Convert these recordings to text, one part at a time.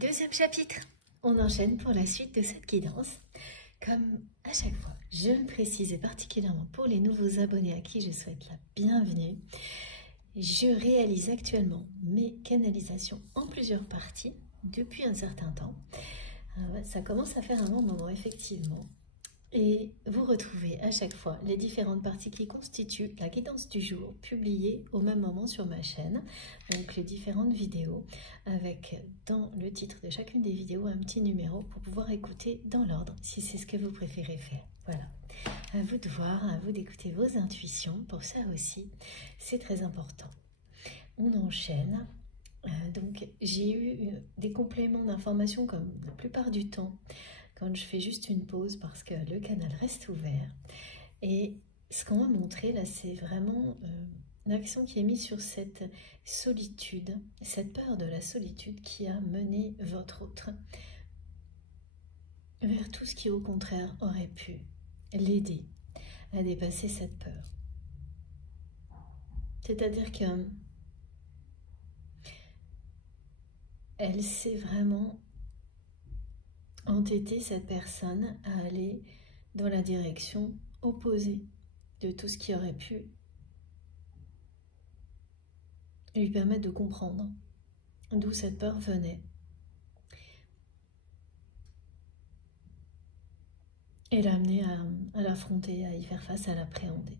Deuxième chapitre, on enchaîne pour la suite de cette guidance. Comme à chaque fois, je le précise et particulièrement pour les nouveaux abonnés à qui je souhaite la bienvenue, je réalise actuellement mes canalisations en plusieurs parties depuis un certain temps. Ça commence à faire un long moment effectivement. Et vous retrouvez à chaque fois les différentes parties qui constituent la guidance du jour publiée au même moment sur ma chaîne. Donc les différentes vidéos avec dans le titre de chacune des vidéos un petit numéro pour pouvoir écouter dans l'ordre si c'est ce que vous préférez faire. Voilà, à vous de voir, à vous d'écouter vos intuitions. Pour ça aussi, c'est très important. On enchaîne. Donc j'ai eu des compléments d'informations comme la plupart du temps quand je fais juste une pause parce que le canal reste ouvert. Et ce qu'on m'a montré là, c'est vraiment l'accent qui est mis sur cette solitude, cette peur de la solitude qui a mené votre autre vers tout ce qui au contraire aurait pu l'aider à dépasser cette peur. C'est-à-dire que elle s'est vraiment entêter cette personne à aller dans la direction opposée de tout ce qui aurait pu lui permettre de comprendre d'où cette peur venait et l'amener à l'affronter, à y faire face, à l'appréhender.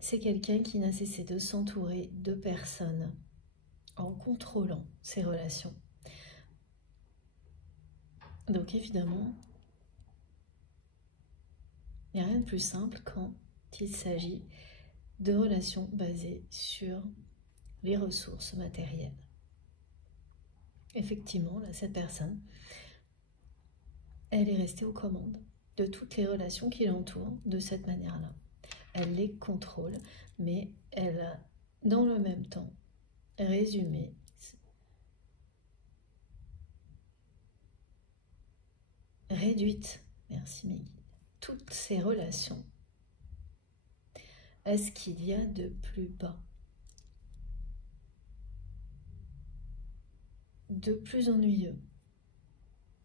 C'est quelqu'un qui n'a cessé de s'entourer de personnes en contrôlant ses relations. Donc évidemment, il n'y a rien de plus simple quand il s'agit de relations basées sur les ressources matérielles. Effectivement, là, cette personne, elle est restée aux commandes de toutes les relations qui l'entourent de cette manière-là. Elle les contrôle, mais elle a dans le même temps résumé réduite, merci Meggy, toutes ces relations à ce qu'il y a de plus bas, de plus ennuyeux.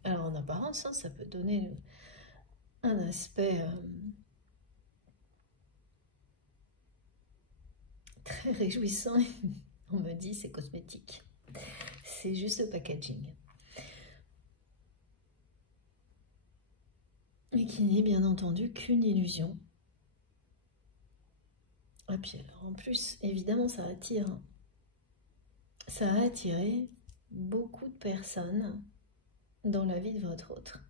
Alors en apparence, hein, ça peut donner un aspect très réjouissant. On me dit c'est cosmétique, c'est juste le packaging. Et qui n'est bien entendu qu'une illusion. Et puis alors, en plus, évidemment, ça attire. Ça a attiré beaucoup de personnes dans la vie de votre autre.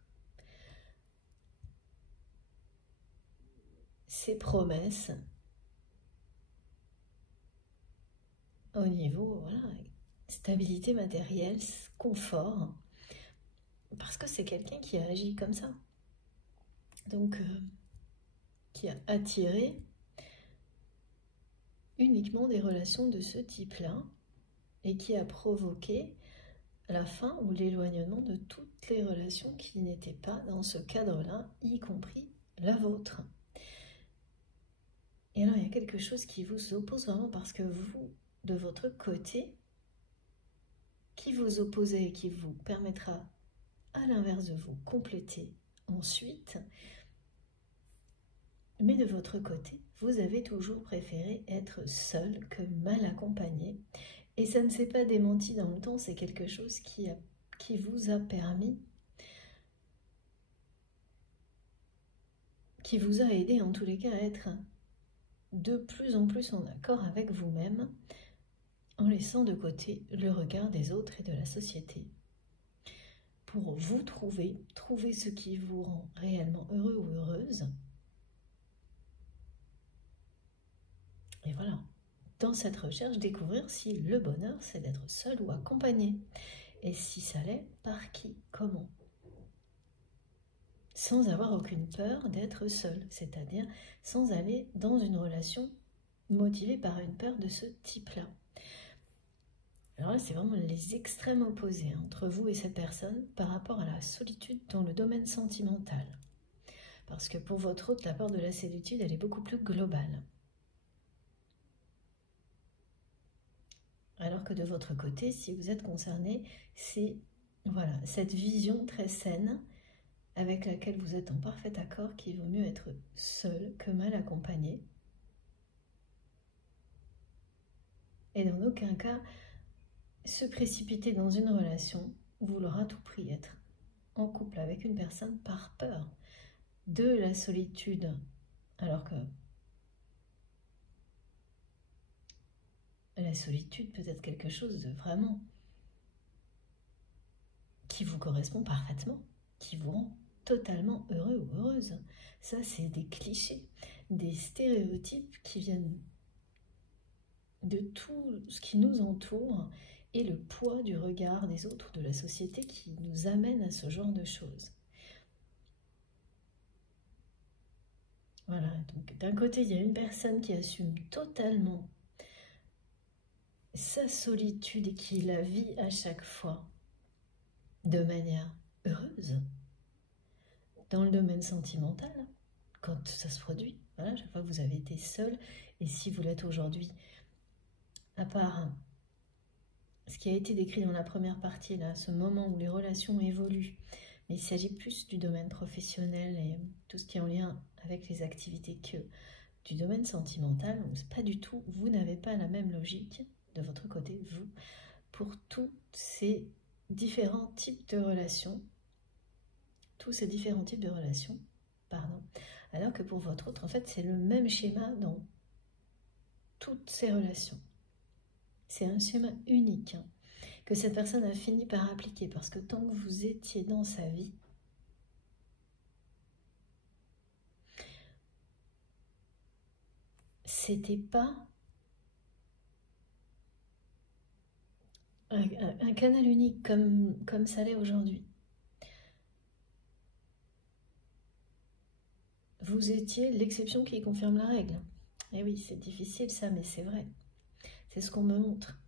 Ces promesses au niveau, voilà, stabilité matérielle, confort, parce que c'est quelqu'un qui a agi comme ça. Donc, qui a attiré uniquement des relations de ce type-là et qui a provoqué la fin ou l'éloignement de toutes les relations qui n'étaient pas dans ce cadre-là, y compris la vôtre. Et alors, il y a quelque chose qui vous oppose vraiment parce que vous, de votre côté, qui vous opposez et qui vous permettra, à l'inverse de vous, compléter ensuite. Mais de votre côté, vous avez toujours préféré être seul que mal accompagné. Et ça ne s'est pas démenti dans le temps, c'est quelque chose qui vous a permis, qui vous a aidé en tous les cas à être de plus en plus en accord avec vous-même, en laissant de côté le regard des autres et de la société. Pour vous trouver ce qui vous rend réellement heureux ou heureuse. Et voilà, dans cette recherche, découvrir si le bonheur, c'est d'être seul ou accompagné. Et si ça l'est, par qui, comment. Sans avoir aucune peur d'être seul, c'est-à-dire sans aller dans une relation motivée par une peur de ce type-là. Alors là, c'est vraiment les extrêmes opposés entre vous et cette personne par rapport à la solitude dans le domaine sentimental. Parce que pour votre autre, la peur de la solitude, elle est beaucoup plus globale. Alors que de votre côté, si vous êtes concerné, c'est voilà, cette vision très saine avec laquelle vous êtes en parfait accord qu'il vaut mieux être seul que mal accompagné. Et dans aucun cas, se précipiter dans une relation, vouloir à tout prix être en couple avec une personne par peur de la solitude, alors que la solitude peut être quelque chose de vraiment qui vous correspond parfaitement, qui vous rend totalement heureux ou heureuse. Ça, c'est des clichés, des stéréotypes qui viennent de tout ce qui nous entoure et le poids du regard des autres, de la société qui nous amène à ce genre de choses. Voilà, donc d'un côté, il y a une personne qui assume totalement sa solitude et qui la vit à chaque fois de manière heureuse. Dans le domaine sentimental, quand ça se produit, voilà, chaque fois que vous avez été seul, et si vous l'êtes aujourd'hui, à part ce qui a été décrit dans la première partie, là, ce moment où les relations évoluent, mais il s'agit plus du domaine professionnel et tout ce qui est en lien avec les activités que du domaine sentimental, où pas du tout, vous n'avez pas la même logique de votre côté, vous, pour tous ces différents types de relations, alors que pour votre autre, en fait, c'est le même schéma dans toutes ces relations. C'est un schéma unique que cette personne a fini par appliquer, parce que tant que vous étiez dans sa vie, c'était pas un canal unique comme ça l'est aujourd'hui. Vous étiez l'exception qui confirme la règle. Et oui, c'est difficile ça, mais c'est vrai. C'est ce qu'on me montre.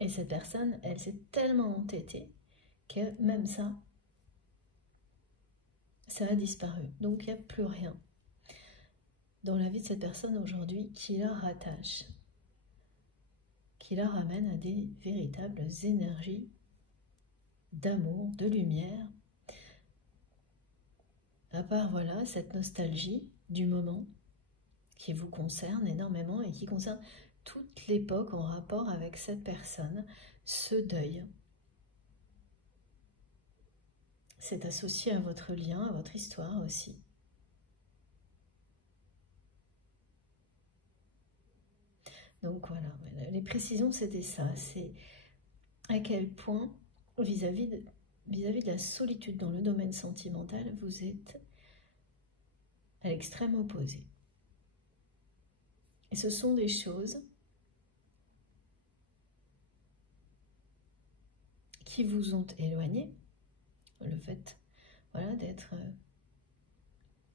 Et cette personne, elle s'est tellement entêtée que même ça a disparu. Donc il n'y a plus rien dans la vie de cette personne aujourd'hui qui la rattache, qui la ramène à des véritables énergies d'amour, de lumière, à part voilà cette nostalgie du moment qui vous concerne énormément et qui concerne toute l'époque en rapport avec cette personne, ce deuil. C'est associé à votre lien, à votre histoire aussi. Donc voilà, les précisions c'était ça, c'est à quel point vis-à-vis de la solitude dans le domaine sentimental, vous êtes à l'extrême opposé. Et ce sont des choses qui vous ont éloigné, le fait voilà, d'être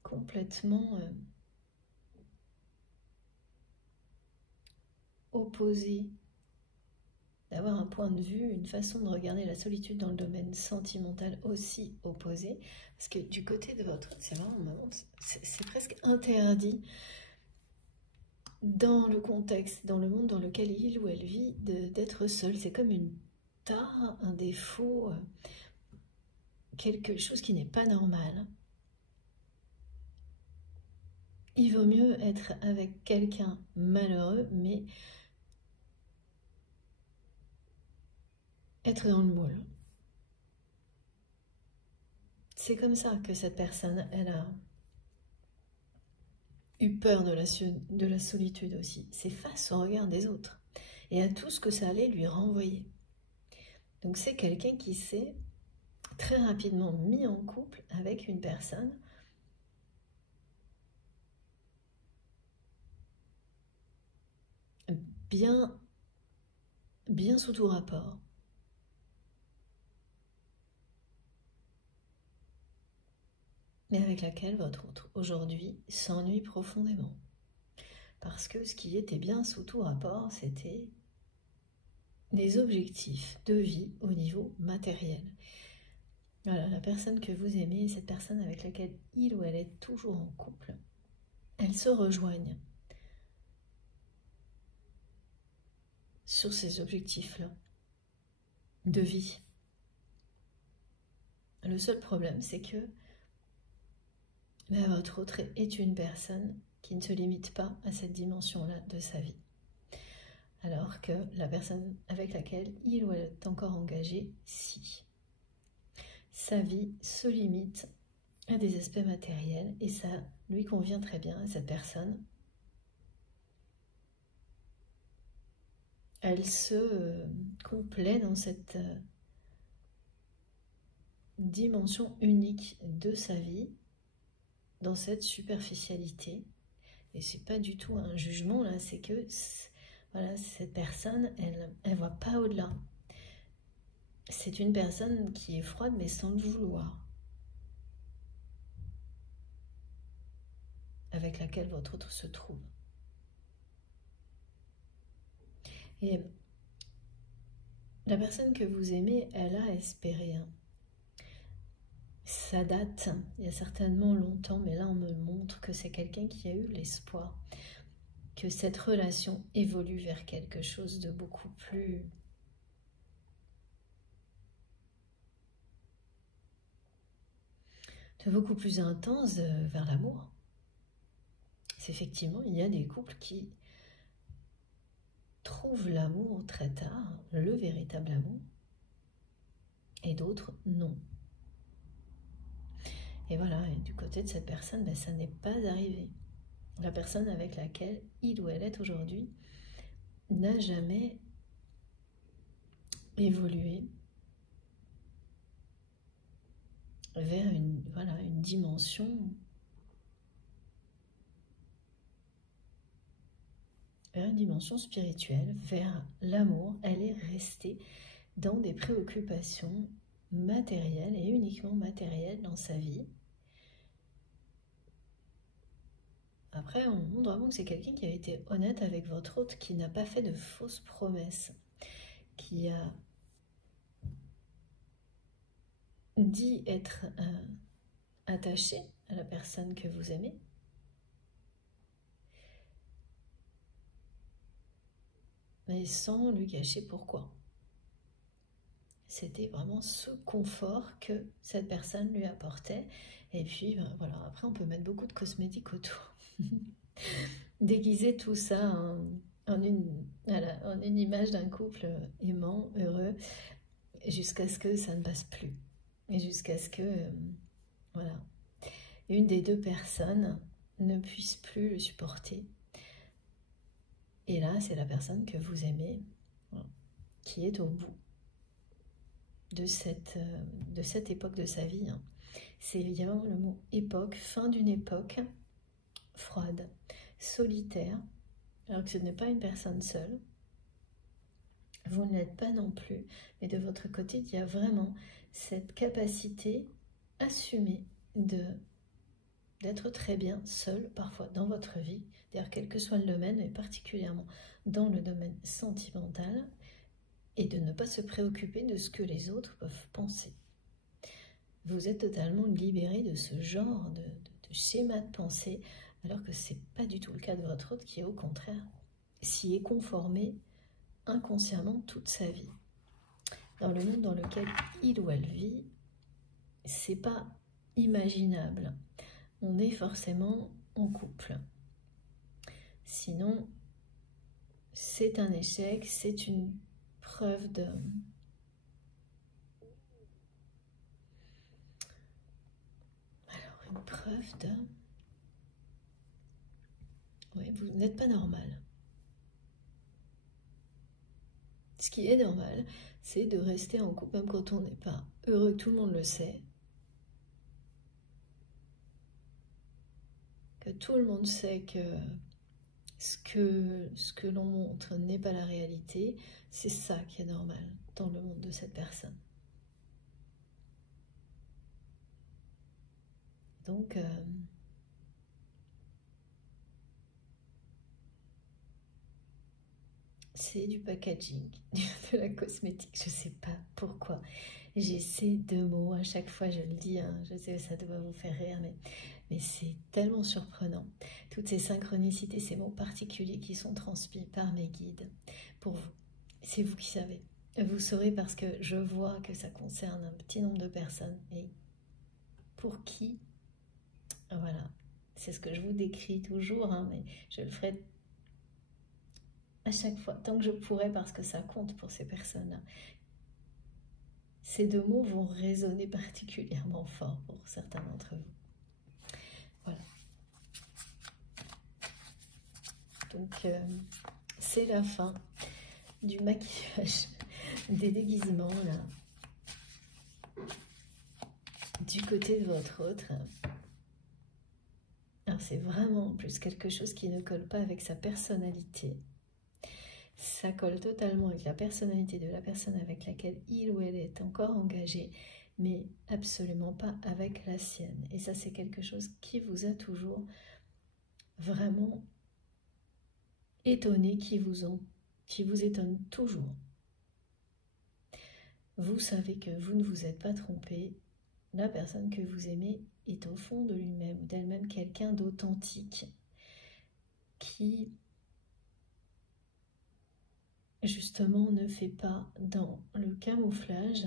complètement opposé, d'avoir un point de vue, une façon de regarder la solitude dans le domaine sentimental aussi opposé, parce que du côté de votre, c'est vraiment, c'est presque interdit dans le contexte, dans le monde dans lequel il ou elle vit, d'être seul. C'est comme une tare, un défaut, quelque chose qui n'est pas normal. Il vaut mieux être avec quelqu'un malheureux, mais être dans le moule. C'est comme ça que cette personne, elle a eu peur de la solitude aussi. C'est face au regard des autres et à tout ce que ça allait lui renvoyer. Donc c'est quelqu'un qui s'est très rapidement mis en couple avec une personne bien sous tout rapport. Mais avec laquelle votre autre aujourd'hui s'ennuie profondément. Parce que ce qui était bien sous tout rapport, c'était des objectifs de vie au niveau matériel. Voilà, la personne que vous aimez, cette personne avec laquelle il ou elle est toujours en couple, elles se rejoignent sur ces objectifs-là de vie. Le seul problème, c'est que votre autre est une personne qui ne se limite pas à cette dimension-là de sa vie. Alors que la personne avec laquelle il ou elle est encore engagé, si. Sa vie se limite à des aspects matériels et ça lui convient très bien à cette personne. Elle se complaît dans cette dimension unique de sa vie, dans cette superficialité. Et c'est pas du tout un jugement là, c'est que voilà, cette personne, elle voit pas au-delà. C'est une personne qui est froide mais sans le vouloir, avec laquelle votre autre se trouve. Et la personne que vous aimez, elle a espéré. Ça date, il y a certainement longtemps, mais là on me montre que c'est quelqu'un qui a eu l'espoir que cette relation évolue vers quelque chose de beaucoup plus intense, vers l'amour. C'est effectivement, il y a des couples qui trouvent l'amour très tard, le véritable amour, et d'autres non. Et voilà, et du côté de cette personne, ça n'est pas arrivé. La personne avec laquelle il ou elle est aujourd'hui n'a jamais évolué vers une dimension spirituelle, vers l'amour. Elle est restée dans des préoccupations matérielles et uniquement matérielles dans sa vie. Après, on montre vraiment que c'est quelqu'un qui a été honnête avec votre autre, qui n'a pas fait de fausses promesses, qui a dit être attaché à la personne que vous aimez, mais sans lui cacher pourquoi. C'était vraiment ce confort que cette personne lui apportait. Et puis, voilà, après on peut mettre beaucoup de cosmétiques autour. Déguiser tout ça en une image d'un couple aimant, heureux, jusqu'à ce que ça ne passe plus. Et jusqu'à ce que, voilà, une des deux personnes ne puisse plus le supporter. Et là, c'est la personne que vous aimez, voilà, qui est au bout de cette époque de sa vie. C'est évidemment le mot époque, fin d'une époque froide, solitaire, alors que ce n'est pas une personne seule. Vous ne l'êtes pas non plus, mais de votre côté, il y a vraiment cette capacité assumée d'être très bien seul, parfois dans votre vie, d'ailleurs quel que soit le domaine, mais particulièrement dans le domaine sentimental, et de ne pas se préoccuper de ce que les autres peuvent penser. Vous êtes totalement libéré de ce genre de schéma de pensée, alors que ce n'est pas du tout le cas de votre autre, qui au contraire s'y est conformé inconsciemment toute sa vie. Dans le monde dans lequel il ou elle vit, c'est pas imaginable. On est forcément en couple. Sinon, c'est un échec, c'est une preuve de... Alors, une preuve de... Oui, vous n'êtes pas normal. Ce qui est normal, c'est de rester en couple même quand on n'est pas heureux, tout le monde le sait. Que tout le monde sait que ce que l'on montre n'est pas la réalité, c'est ça qui est normal dans le monde de cette personne. Donc, c'est du packaging, de la cosmétique, je ne sais pas pourquoi. J'ai ces deux mots, à chaque fois je le dis, hein, je sais que ça doit vous faire rire, mais c'est tellement surprenant. Toutes ces synchronicités, ces mots particuliers qui sont transmis par mes guides pour vous. c'est vous qui savez. Vous saurez parce que je vois que ça concerne un petit nombre de personnes. Et pour qui, voilà, c'est ce que je vous décris toujours, hein, mais je le ferai à chaque fois, tant que je pourrai, parce que ça compte pour ces personnes-là. Ces deux mots vont résonner particulièrement fort pour certains d'entre vous. Voilà. Donc, c'est la fin du maquillage, des déguisements, là, du côté de votre autre. Alors, c'est vraiment en plus quelque chose qui ne colle pas avec sa personnalité. Ça colle totalement avec la personnalité de la personne avec laquelle il ou elle est encore engagé, mais absolument pas avec la sienne. Et ça, c'est quelque chose qui vous a toujours vraiment étonné, qui vous étonne toujours. Vous savez que vous ne vous êtes pas trompé. La personne que vous aimez est au fond de lui-même ou d'elle-même quelqu'un d'authentique qui justement ne fait pas dans le camouflage,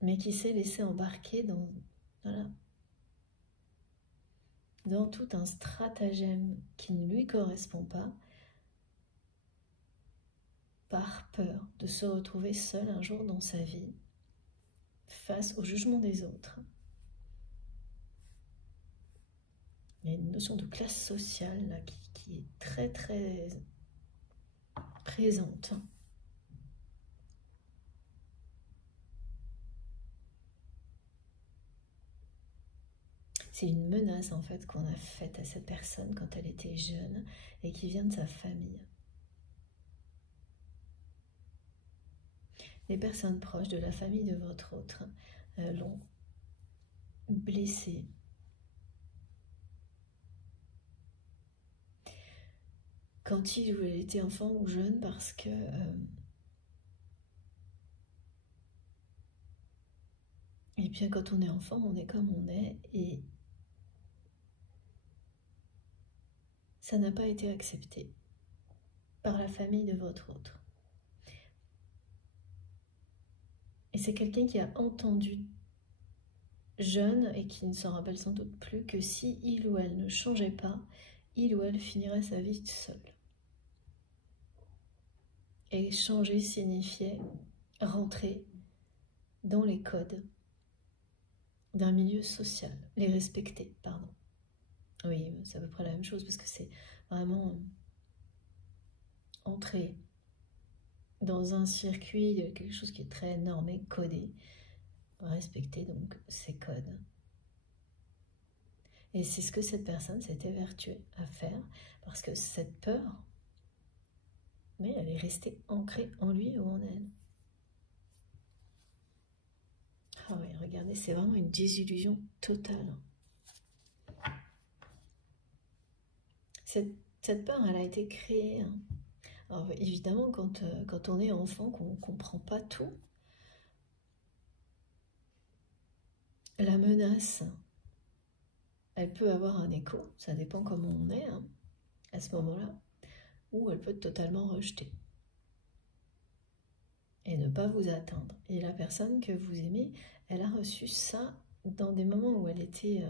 mais qui s'est laissé embarquer dans, voilà, dans tout un stratagème qui ne lui correspond pas, par peur de se retrouver seul un jour dans sa vie, face au jugement des autres. Il y a une notion de classe sociale là, qui est très très présente. C'est une menace en fait qu'on a faite à cette personne quand elle était jeune et qui vient de sa famille. Les personnes proches de la famille de votre autre l'ont blessé. Quand il ou elle était enfant ou jeune, parce que et bien quand on est enfant, on est comme on est, et ça n'a pas été accepté par la famille de votre autre. Et c'est quelqu'un qui a entendu jeune et qui ne s'en rappelle sans doute plus que si il ou elle ne changeait pas, il ou elle finirait sa vie seul. Et changer signifiait rentrer dans les codes d'un milieu social, les respecter, pardon. Oui, c'est à peu près la même chose parce que c'est vraiment entrer dans un circuit de quelque chose qui est très normé, codé, respecter donc ces codes. Et c'est ce que cette personne s'est évertuée à faire parce que cette peur, mais elle est restée ancrée en lui ou en elle. Ah oui, regardez, c'est vraiment une désillusion totale. Cette peur, elle a été créée. Alors évidemment, quand on est enfant, qu'on ne comprend pas tout, la menace, elle peut avoir un écho, ça dépend comment on est à ce moment-là, ou elle peut être totalement rejetée et ne pas vous atteindre. Et la personne que vous aimez, elle a reçu ça dans des moments où elle était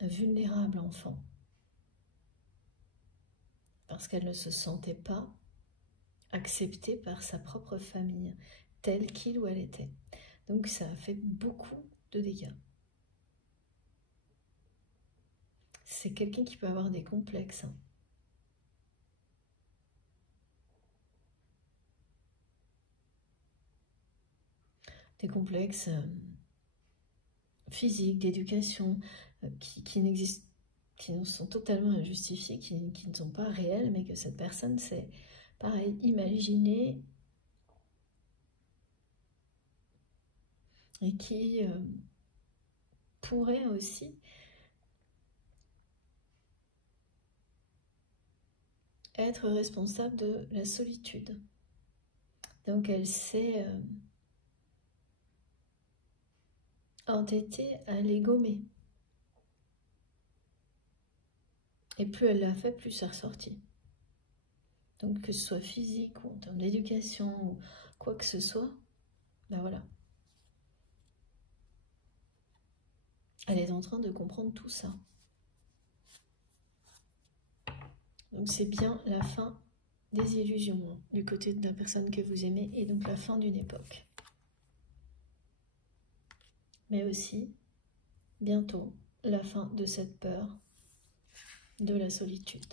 vulnérable enfant, parce qu'elle ne se sentait pas acceptée par sa propre famille, telle qu'il ou elle était. Donc ça a fait beaucoup de dégâts. C'est quelqu'un qui peut avoir des complexes. Des complexes physiques, d'éducation, qui n'existent, qui sont totalement injustifiés, qui ne sont pas réels, mais que cette personne s'est, pareil, imaginée et qui pourrait aussi être responsable de la solitude. Donc elle s'est entêtée à les gommer. Et plus elle l'a fait, plus ça ressortit. Donc que ce soit physique ou en termes d'éducation ou quoi que ce soit, ben voilà. Elle est en train de comprendre tout ça. Donc c'est bien la fin des illusions du côté de la personne que vous aimez et donc la fin d'une époque. Mais aussi, bientôt, la fin de cette peur de la solitude.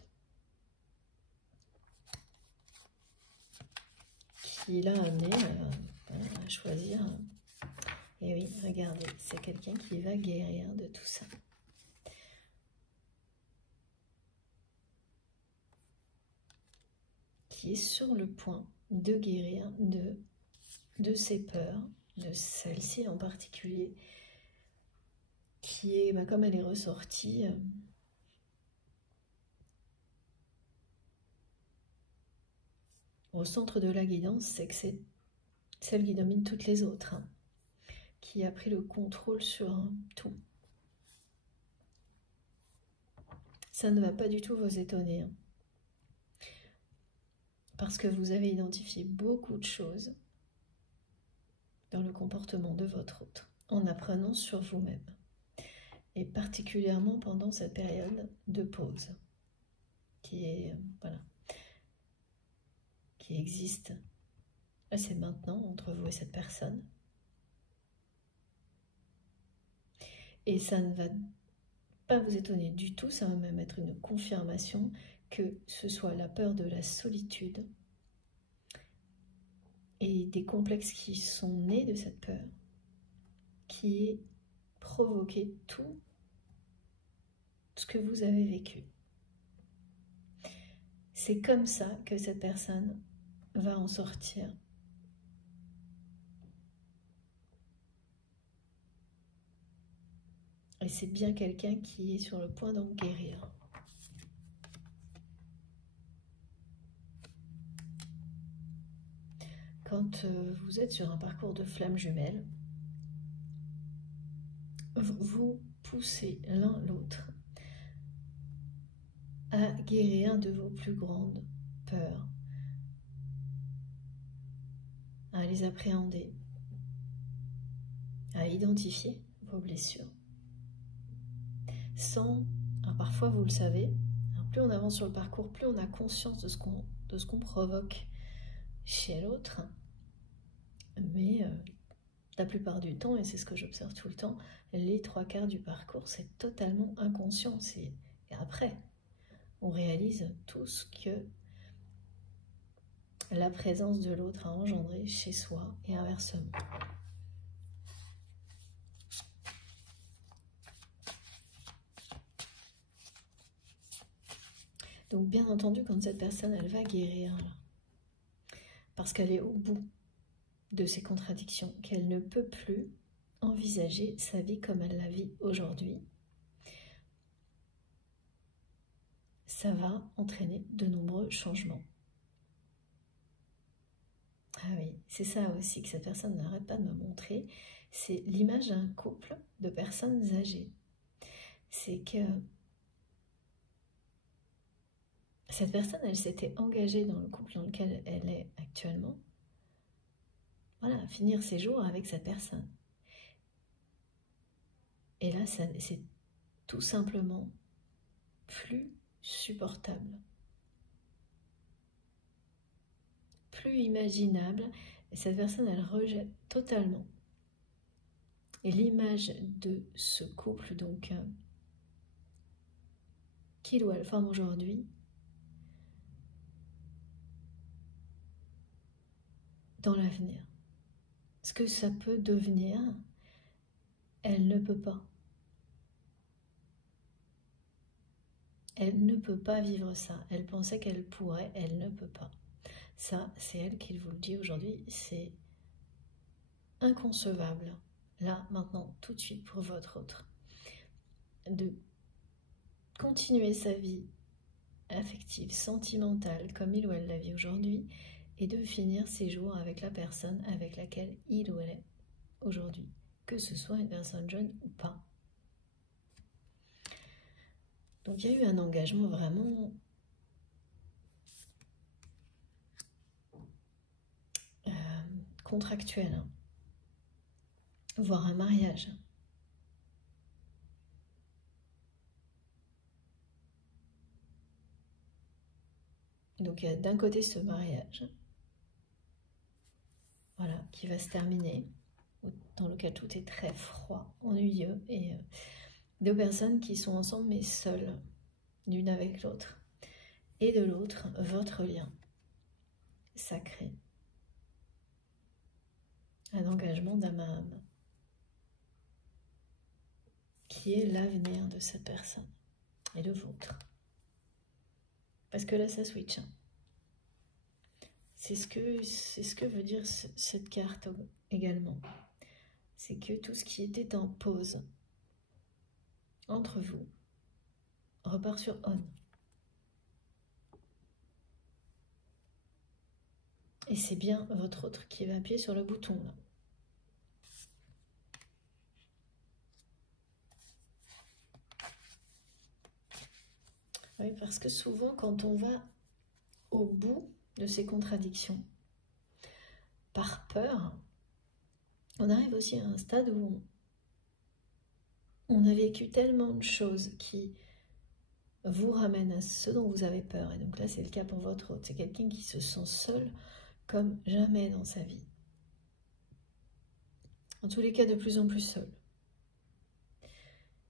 Qui l'a amené à choisir. Et oui, regardez, c'est quelqu'un qui va guérir de tout ça. Qui est sur le point de guérir de ses peurs, de celle-ci en particulier, qui est, comme elle est ressortie, au centre de la guidance, c'est que c'est celle qui domine toutes les autres, hein, qui a pris le contrôle sur tout. Ça ne va pas du tout vous étonner, hein, parce que vous avez identifié beaucoup de choses dans le comportement de votre autre, en apprenant sur vous-même, et particulièrement pendant cette période de pause, qui est, voilà, qui existe. Là, c'est maintenant, entre vous et cette personne. Et ça ne va pas vous étonner du tout, ça va même être une confirmation que ce soit la peur de la solitude et des complexes qui sont nés de cette peur qui ait provoqué tout ce que vous avez vécu. C'est comme ça que cette personne va en sortir. Et c'est bien quelqu'un qui est sur le point d'en guérir. Quand vous êtes sur un parcours de flammes jumelles, vous poussez l'un l'autre à guérir de vos plus grandes peurs, à les appréhender, à identifier vos blessures. Sans, parfois vous le savez, plus on avance sur le parcours, plus on a conscience de ce qu'on provoque chez l'autre, mais la plupart du temps, et c'est ce que j'observe tout le temps, les 3/4 du parcours, c'est totalement inconscient. Et après, on réalise tout ce que la présence de l'autre a engendré chez soi et inversement. Donc bien entendu, quand cette personne, elle va guérir, parce qu'elle est au bout de ses contradictions, qu'elle ne peut plus envisager sa vie comme elle la vit aujourd'hui, ça va entraîner de nombreux changements. Ah oui, c'est ça aussi que cette personne n'arrête pas de me montrer, c'est l'image d'un couple de personnes âgées. C'est que cette personne, elle s'était engagée dans le couple dans lequel elle est actuellement. Voilà, finir ses jours avec cette personne. Et là, c'est tout simplement plus supportable, plus imaginable. Et cette personne, elle rejette totalement. Et l'image de ce couple, donc, qu'il ou elle forme aujourd'hui, dans l'avenir. Ce que ça peut devenir, elle ne peut pas. Elle ne peut pas vivre ça. Elle pensait qu'elle pourrait, elle ne peut pas. Ça, c'est elle qui vous le dit aujourd'hui, c'est inconcevable. Là, maintenant, tout de suite pour votre autre. De continuer sa vie affective, sentimentale, comme il ou elle la vit aujourd'hui, et de finir ses jours avec la personne avec laquelle il ou elle est aujourd'hui, que ce soit une personne jeune ou pas. Donc il y a eu un engagement vraiment contractuel, hein, voire un mariage. Donc il y a d'un côté ce mariage, voilà, qui va se terminer, dans lequel tout est très froid, ennuyeux, et deux personnes qui sont ensemble mais seules, l'une avec l'autre. Et de l'autre, votre lien sacré. Un engagement d'âme à âme, qui est l'avenir de cette personne et le vôtre. Parce que là, ça switch. C'est ce que veut dire cette carte également. C'est que tout ce qui était en pause entre vous repart sur on. Et c'est bien votre autre qui va appuyer sur le bouton là. Oui, parce que souvent, quand on va au bout de ces contradictions, par peur, on arrive aussi à un stade où on a vécu tellement de choses qui vous ramènent à ce dont vous avez peur. Et donc là, c'est le cas pour votre autre. C'est quelqu'un qui se sent seul comme jamais dans sa vie. En tous les cas, de plus en plus seul.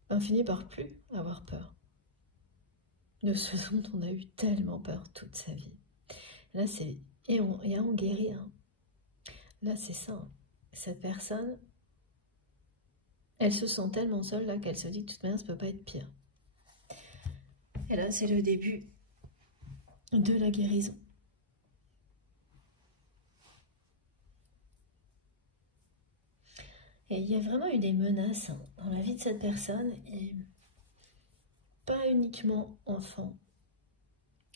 On finit par plus avoir peur de ce dont on a eu tellement peur toute sa vie. Là, c'est... Et on guérit. Hein. Là, c'est ça. Hein. Cette personne, elle se sent tellement seule là qu'elle se dit que de toute manière, ça ne peut pas être pire. Et là, c'est le début de la guérison. Et il y a vraiment eu des menaces hein, dans la vie de cette personne, et pas uniquement enfant,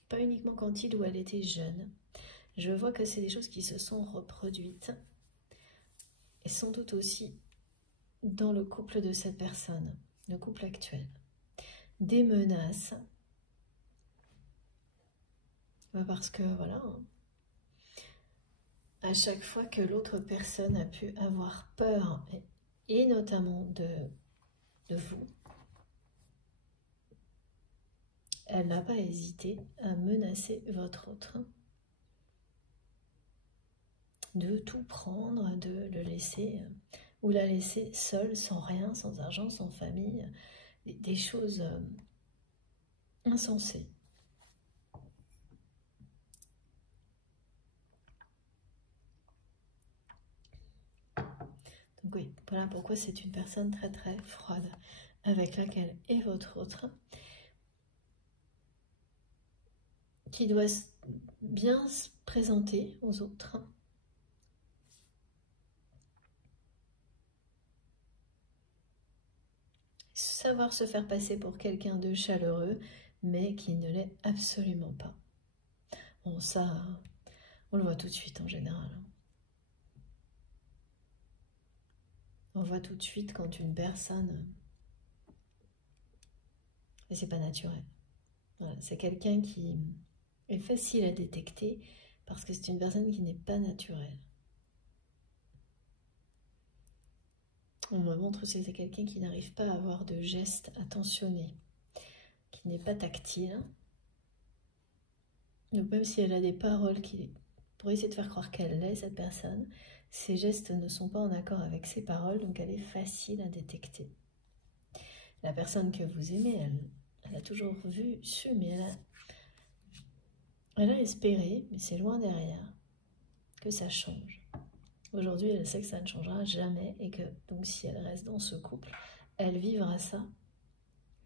pas uniquement quand il ou elle était jeune. Je vois que c'est des choses qui se sont reproduites, et sans doute aussi dans le couple de cette personne, le couple actuel. Des menaces, parce que voilà, à chaque fois que l'autre personne a pu avoir peur, et notamment de vous, elle n'a pas hésité à menacer votre autre, de tout prendre, de le laisser ou la laisser seule, sans rien, sans argent, sans famille, des choses insensées. Donc oui, voilà pourquoi c'est une personne très très froide avec laquelle est votre autre, qui doit bien se présenter aux autres, savoir se faire passer pour quelqu'un de chaleureux, mais qui ne l'est absolument pas. Bon, ça, on le voit tout de suite en général. On voit tout de suite quand une personne... Et c'est pas naturel. Voilà, c'est quelqu'un qui est facile à détecter parce que c'est une personne qui n'est pas naturelle. On me montre que c'est quelqu'un qui n'arrive pas à avoir de gestes attentionnés, qui n'est pas tactile. Donc même si elle a des paroles qui pour essayer de faire croire qu'elle l'est, cette personne, ses gestes ne sont pas en accord avec ses paroles, donc elle est facile à détecter. La personne que vous aimez, elle a toujours vu, su, mais elle a espéré, mais c'est loin derrière, que ça change. Aujourd'hui, elle sait que ça ne changera jamais et que, donc, si elle reste dans ce couple, elle vivra ça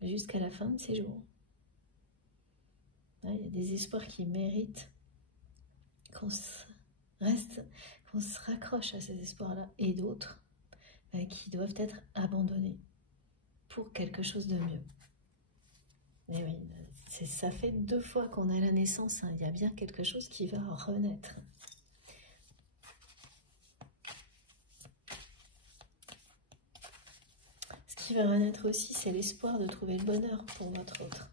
jusqu'à la fin de ses jours. Il y a des espoirs qui méritent qu'on se raccroche à ces espoirs-là, et d'autres qui doivent être abandonnés pour quelque chose de mieux. Mais oui, ça fait 2 fois qu'on a la naissance, hein. Il y a bien quelque chose qui va renaître. Ce qui va renaître aussi, c'est l'espoir de trouver le bonheur pour votre autre.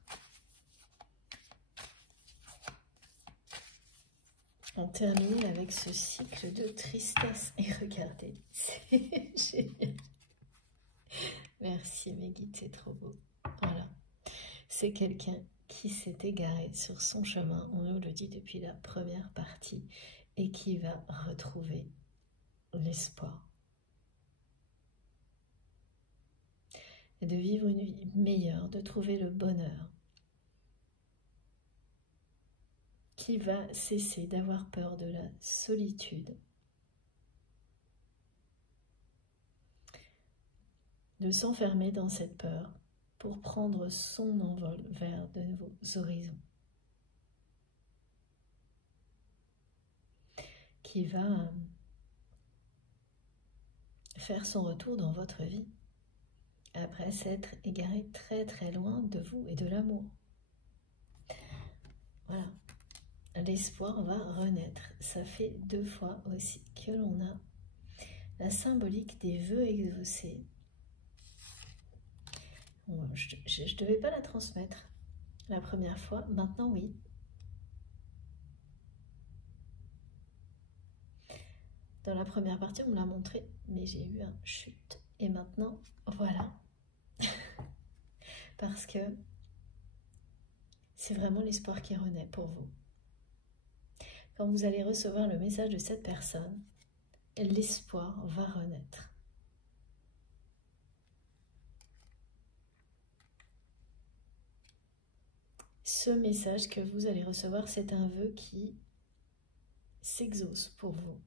On termine avec ce cycle de tristesse. Et regardez, c'est génial. Merci mes guides, c'est trop beau. Voilà, c'est quelqu'un qui s'est égaré sur son chemin, on nous le dit depuis la première partie, et qui va retrouver l'espoir. Et de vivre une vie meilleure, de trouver le bonheur. Qui va cesser d'avoir peur de la solitude. De s'enfermer dans cette peur pour prendre son envol vers de nouveaux horizons. Qui va faire son retour dans votre vie après s'être égaré très très loin de vous et de l'amour. Voilà. L'espoir va renaître. Ça fait 2 fois aussi que l'on a la symbolique des vœux exaucés. Bon, je ne devais pas la transmettre la première fois, maintenant oui. Dans la première partie, on me l'a montré, mais j'ai eu un chute. Et maintenant, voilà. Parce que c'est vraiment l'espoir qui renaît pour vous. Quand vous allez recevoir le message de cette personne, l'espoir va renaître. Ce message que vous allez recevoir, c'est un vœu qui s'exauce pour vous.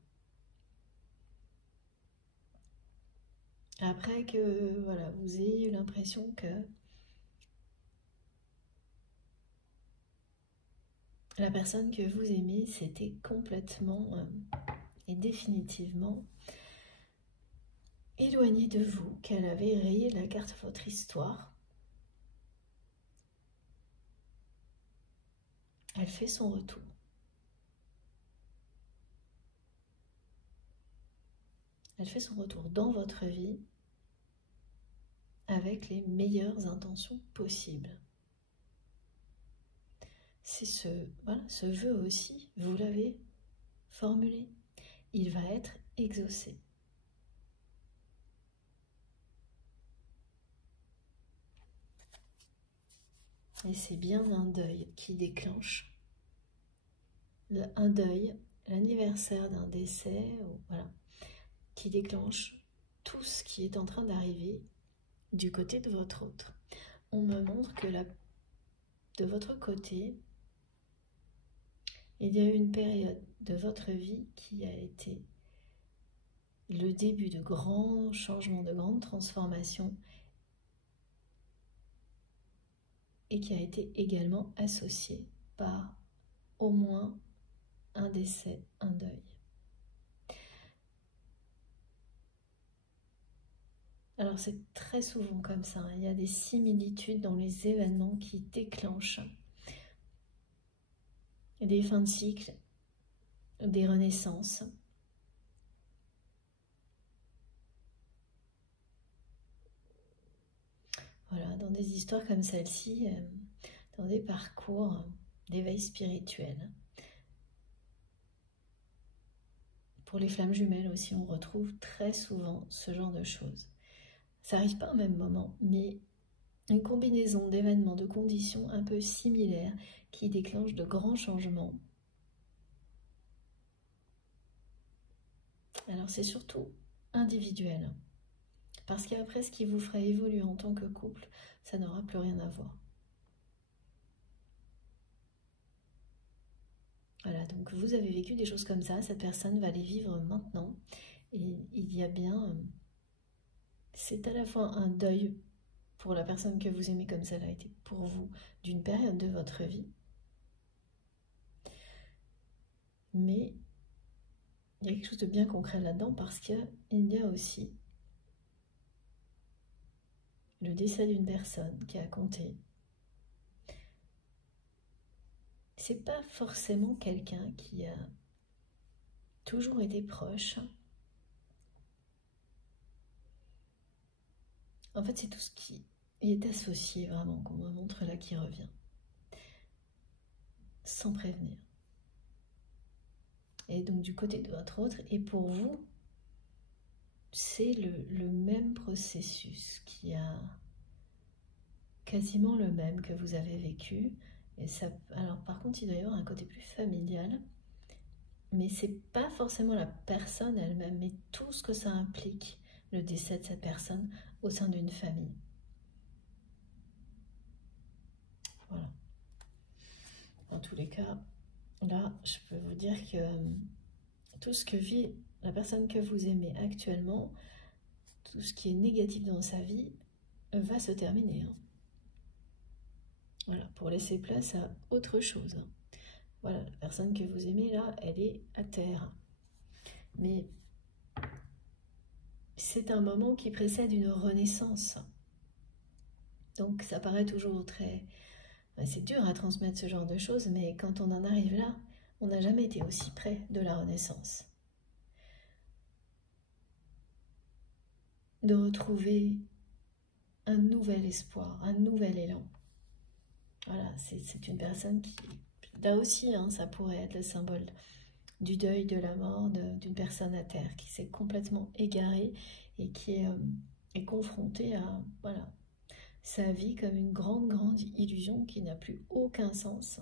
Après que voilà, vous ayez eu l'impression que la personne que vous aimez s'était complètement et définitivement éloignée de vous, qu'elle avait rayé de la carte votre histoire. Elle fait son retour. Elle fait son retour dans votre vie avec les meilleures intentions possibles. C'est ce vœu aussi, vous l'avez formulé. Il va être exaucé. Et c'est bien un deuil qui déclenche. Un deuil, l'anniversaire d'un décès, voilà, qui déclenche tout ce qui est en train d'arriver du côté de votre autre. On me montre que de votre côté, il y a eu une période de votre vie qui a été le début de grands changements, de grandes transformations et qui a été également associée par au moins un décès, un deuil. Alors c'est très souvent comme ça, hein. Il y a des similitudes dans les événements qui déclenchent des fins de cycle, des renaissances. Voilà, dans des histoires comme celle-ci, dans des parcours d'éveil spirituel. Pour les flammes jumelles aussi, on retrouve très souvent ce genre de choses. Ça n'arrive pas au même moment, mais une combinaison d'événements, de conditions un peu similaires qui déclenchent de grands changements. Alors c'est surtout individuel, parce qu'après ce qui vous fera évoluer en tant que couple, ça n'aura plus rien à voir. Voilà, donc vous avez vécu des choses comme ça, cette personne va les vivre maintenant, et il y a bien... C'est à la fois un deuil pour la personne que vous aimez comme ça l'a été pour vous, d'une période de votre vie, mais il y a quelque chose de bien concret là-dedans parce qu'il y a aussi le décès d'une personne qui a compté. C'est pas forcément quelqu'un qui a toujours été proche. En fait, c'est tout ce qui est associé vraiment, qu'on me montre là, qui revient. Sans prévenir. et donc du côté de votre autre. Et pour vous, c'est le même processus qui a quasiment le même que vous avez vécu. Et ça, alors par contre, il doit y avoir un côté plus familial, mais c'est pas forcément la personne elle-même, mais tout ce que ça implique, le décès de cette personne au sein d'une famille. Voilà. En tous les cas, là, je peux vous dire que tout ce que vit la personne que vous aimez actuellement, tout ce qui est négatif dans sa vie, va se terminer. Hein. Voilà, pour laisser place à autre chose. Hein. Voilà, la personne que vous aimez là, elle est à terre. Mais c'est un moment qui précède une renaissance. Donc ça paraît toujours très... C'est dur à transmettre ce genre de choses, mais quand on en arrive là, on n'a jamais été aussi près de la renaissance. De retrouver un nouvel espoir, un nouvel élan. Voilà, c'est une personne qui... Là aussi, hein, ça pourrait être le symbole du deuil, de la mort d'une personne à terre qui s'est complètement égarée et qui est confrontée à voilà, sa vie comme une grande illusion qui n'a plus aucun sens.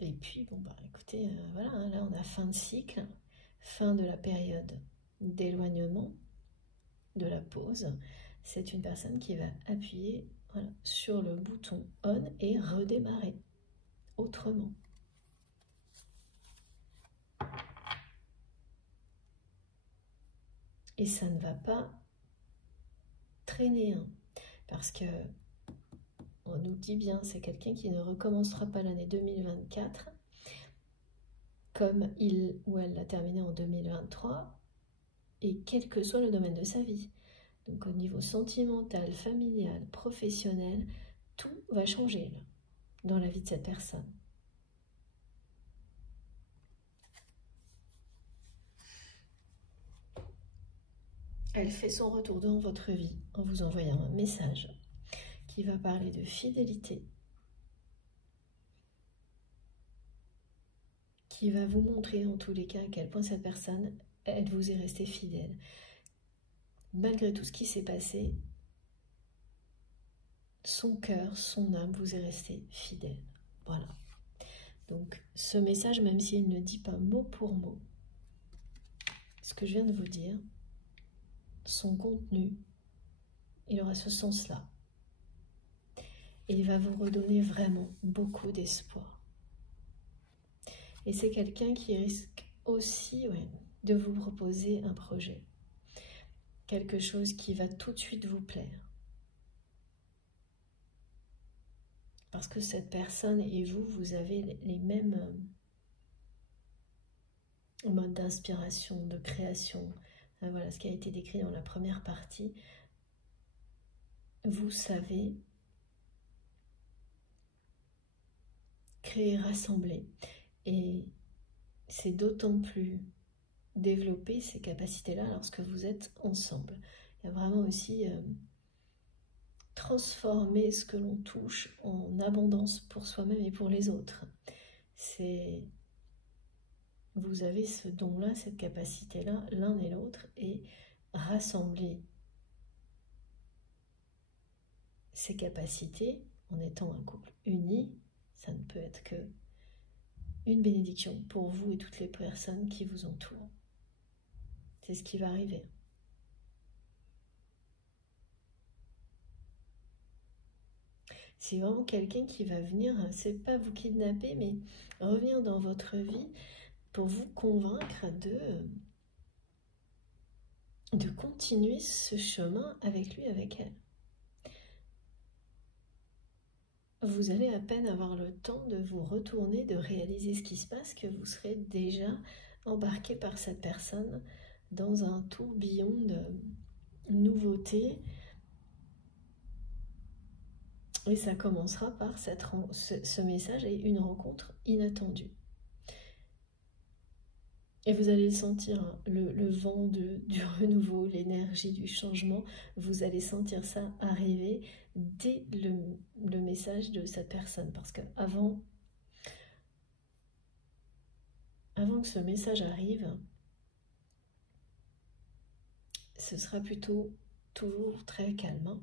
Et puis, bon, bah écoutez, voilà, hein, là on a fin de cycle, fin de la période d'éloignement, de la pause. C'est une personne qui va appuyer voilà, sur le bouton on et redémarrer autrement. Et ça ne va pas traîner, hein, parce que on nous dit bien, c'est quelqu'un qui ne recommencera pas l'année 2024 comme il ou elle l'a terminé en 2023, et quel que soit le domaine de sa vie. Donc au niveau sentimental, familial, professionnel, tout va changer là, dans la vie de cette personne. Elle fait son retour dans votre vie en vous envoyant un message qui va parler de fidélité, qui va vous montrer en tous les cas à quel point cette personne, elle vous est restée fidèle. Malgré tout ce qui s'est passé, son cœur, son âme vous est resté fidèle. Voilà. Donc ce message, même s'il ne dit pas mot pour mot ce que je viens de vous dire, son contenu, il aura ce sens-là. Et il va vous redonner vraiment beaucoup d'espoir. Et c'est quelqu'un qui risque aussi de vous proposer un projet. Quelque chose qui va tout de suite vous plaire. Parce que cette personne et vous, vous avez les mêmes modes d'inspiration, de création. Voilà ce qui a été décrit dans la première partie. Vous savez créer, rassembler. Et c'est d'autant plus développer ces capacités-là lorsque vous êtes ensemble. Il y a vraiment aussi transformer ce que l'on touche en abondance pour soi-même et pour les autres. Vous avez ce don-là, cette capacité-là, l'un et l'autre, et rassembler ces capacités en étant un couple uni, ça ne peut être que une bénédiction pour vous et toutes les personnes qui vous entourent. C'est ce qui va arriver. C'est vraiment quelqu'un qui va venir, c'est pas vous kidnapper, mais revenir dans votre vie pour vous convaincre de continuer ce chemin avec lui, avec elle. Vous allez à peine avoir le temps de vous retourner, de réaliser ce qui se passe, que vous serez déjà embarqué par cette personne dans un tourbillon de nouveautés. Et ça commencera par ce message et une rencontre inattendue. Et vous allez sentir hein, le vent du renouveau, l'énergie du changement. Vous allez sentir ça arriver dès le message de cette personne. Parce que avant que ce message arrive, ce sera plutôt toujours très calme, hein,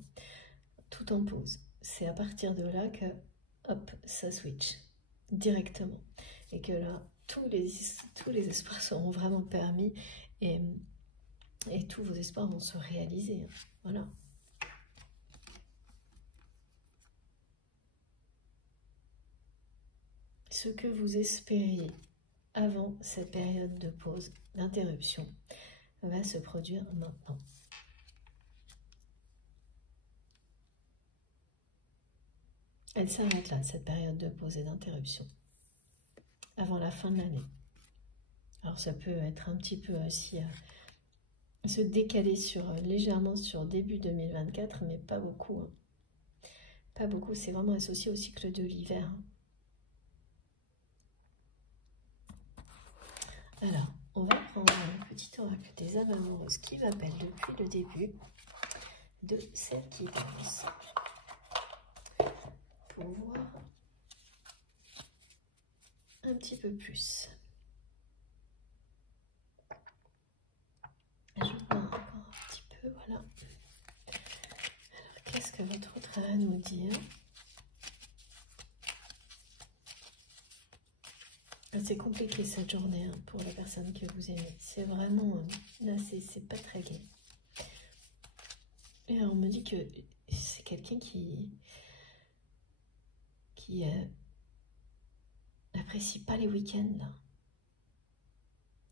tout en pause. C'est à partir de là que, hop, ça switch directement. Et que là, tous les espoirs seront vraiment permis et tous vos espoirs vont se réaliser. Hein. Voilà. Ce que vous espériez avant cette période de pause, d'interruption, va se produire maintenant. Elle s'arrête là, cette période de pause et d'interruption, avant la fin de l'année. Alors ça peut être un petit peu aussi se décaler légèrement sur début 2024, mais pas beaucoup. Hein. Pas beaucoup, c'est vraiment associé au cycle de l'hiver. Hein. Alors, on va prendre un petit oracle des âmes amoureuses qui m'appelle depuis le début de cette guidance pour voir un petit peu plus. Ajoute-moi encore un petit peu, voilà. Alors, qu'est-ce que votre autre va nous dire? C'est compliqué cette journée hein, pour la personne que vous aimez. C'est vraiment, là, c'est pas très gai. Et on me dit que c'est quelqu'un qui n'apprécie pas les week-ends, là.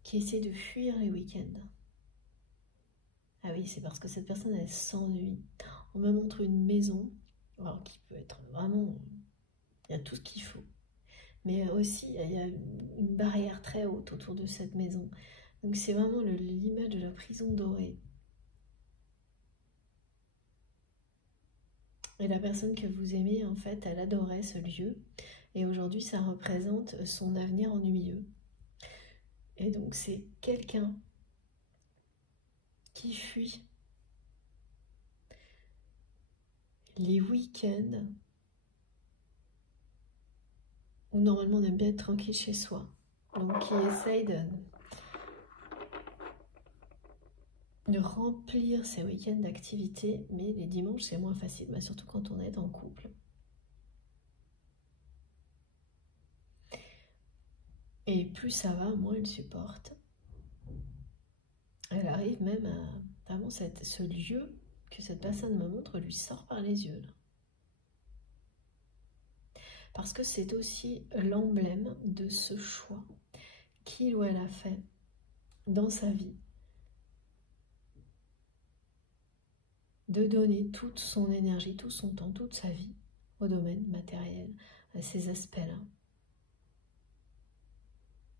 Qui essaie de fuir les week-ends. Ah oui, c'est parce que cette personne, elle s'ennuie. On me montre une maison, alors qui peut être vraiment... Il y a tout ce qu'il faut. Mais aussi, il y a une barrière très haute autour de cette maison. Donc c'est vraiment l'image de la prison dorée. Et la personne que vous aimez, en fait, elle adorait ce lieu. Et aujourd'hui, ça représente son avenir ennuyeux. Et donc c'est quelqu'un qui fuit les week-ends où normalement on aime bien être tranquille chez soi. Donc qui essaye de remplir ses week-ends d'activités, mais les dimanches c'est moins facile, bah, surtout quand on est en couple. Et plus ça va, moins elle supporte. Elle arrive même à... Vraiment, ce lieu que cette personne me montre lui sort par les yeux. Là. Parce que c'est aussi l'emblème de ce choix qu'il ou elle a fait dans sa vie. De donner toute son énergie, tout son temps, toute sa vie au domaine matériel, à ces aspects-là.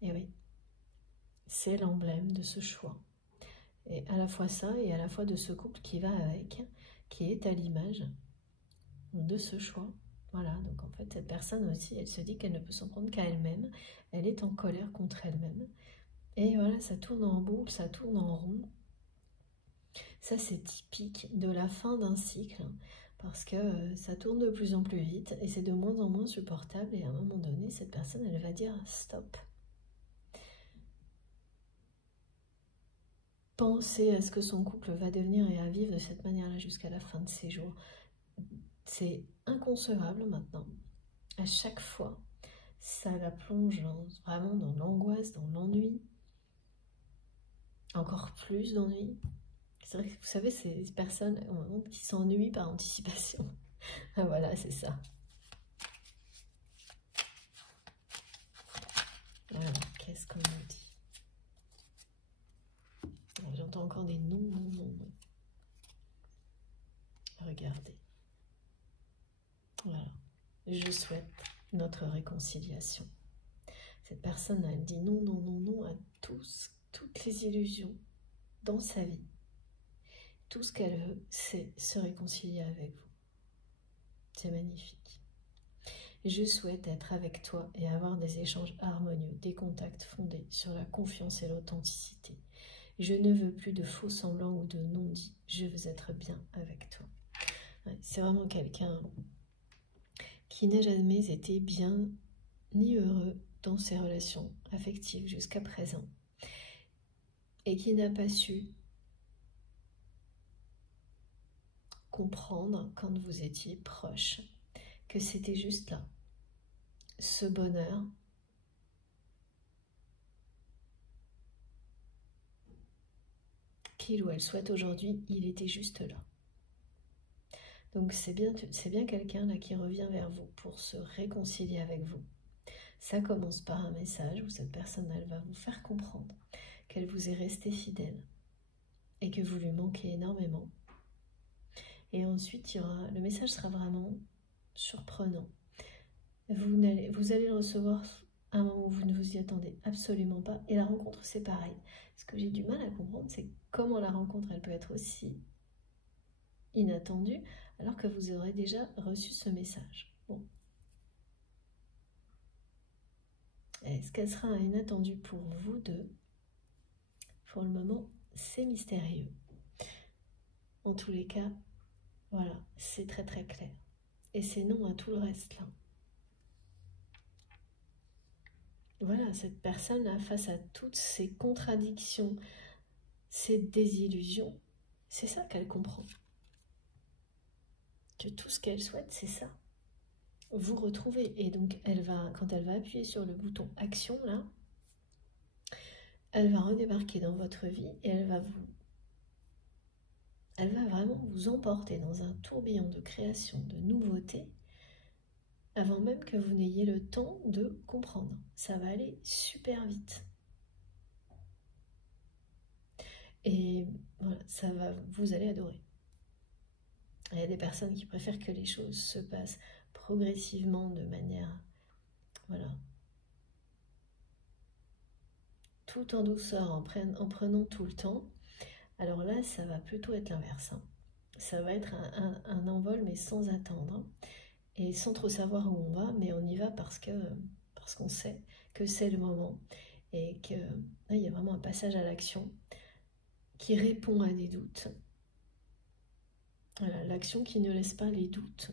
Et oui, c'est l'emblème de ce choix. Et à la fois ça, et à la fois de ce couple qui va avec, qui est à l'image de ce choix. Voilà, donc en fait, cette personne aussi, elle se dit qu'elle ne peut s'en prendre qu'à elle-même. Elle est en colère contre elle-même. Et voilà, ça tourne en boucle, ça tourne en rond. Ça, c'est typique de la fin d'un cycle, parce que ça tourne de plus en plus vite, et c'est de moins en moins supportable, et à un moment donné, cette personne, elle va dire « stop ». Penser à ce que son couple va devenir et à vivre de cette manière-là jusqu'à la fin de ses jours. C'est inconcevable maintenant. À chaque fois, ça la plonge vraiment dans l'angoisse, dans l'ennui. Encore plus d'ennui. C'est vrai que vous savez, ces personnes qui s'ennuient par anticipation. Ah voilà, c'est ça. Voilà, qu'est-ce qu'on me dit? J'entends encore des non, non, non, non. Regardez. Voilà. Je souhaite notre réconciliation. Cette personne, elle dit non, non, non, non à toutes les illusions dans sa vie. Tout ce qu'elle veut, c'est se réconcilier avec vous. C'est magnifique. Je souhaite être avec toi et avoir des échanges harmonieux, des contacts fondés sur la confiance et l'authenticité. Je ne veux plus de faux semblants ou de non-dits. Je veux être bien avec toi. Ouais, c'est vraiment quelqu'un qui n'a jamais été bien ni heureux dans ses relations affectives jusqu'à présent et qui n'a pas su comprendre quand vous étiez proche que c'était juste là. Ce bonheur qu'il ou elle souhaite aujourd'hui, il était juste là. Donc c'est bien quelqu'un là qui revient vers vous pour se réconcilier avec vous. Ça commence par un message où cette personne elle va vous faire comprendre qu'elle vous est restée fidèle et que vous lui manquez énormément. Et ensuite, le message sera vraiment surprenant. Vous allez le recevoir à un moment où vous ne vous y attendez absolument pas. Et la rencontre, c'est pareil. Ce que j'ai du mal à comprendre, c'est comment la rencontre, elle peut être aussi inattendue, alors que vous aurez déjà reçu ce message. Bon. Est-ce qu'elle sera inattendue pour vous deux? Pour le moment, c'est mystérieux. En tous les cas, voilà, c'est très très clair. Et c'est non à tout le reste là. Voilà, cette personne là, face à toutes ces contradictions, ces désillusions, c'est ça qu'elle comprend. Que tout ce qu'elle souhaite, c'est ça. Vous retrouvez. Et donc, quand elle va appuyer sur le bouton action là, elle va redébarquer dans votre vie et elle va vraiment vous emporter dans un tourbillon de création, de nouveautés, avant même que vous n'ayez le temps de comprendre. Ça va aller super vite. Et voilà, vous allez adorer. Il y a des personnes qui préfèrent que les choses se passent progressivement de manière, voilà, tout en douceur, en prenant tout le temps. Alors là, ça va plutôt être l'inverse. Hein. Ça va être un envol, mais sans attendre. Et sans trop savoir où on va, mais on y va parce qu'on sait que c'est le moment. Et qu'il y a vraiment un passage à l'action qui répond à des doutes. Voilà, l'action qui ne laisse pas les doutes.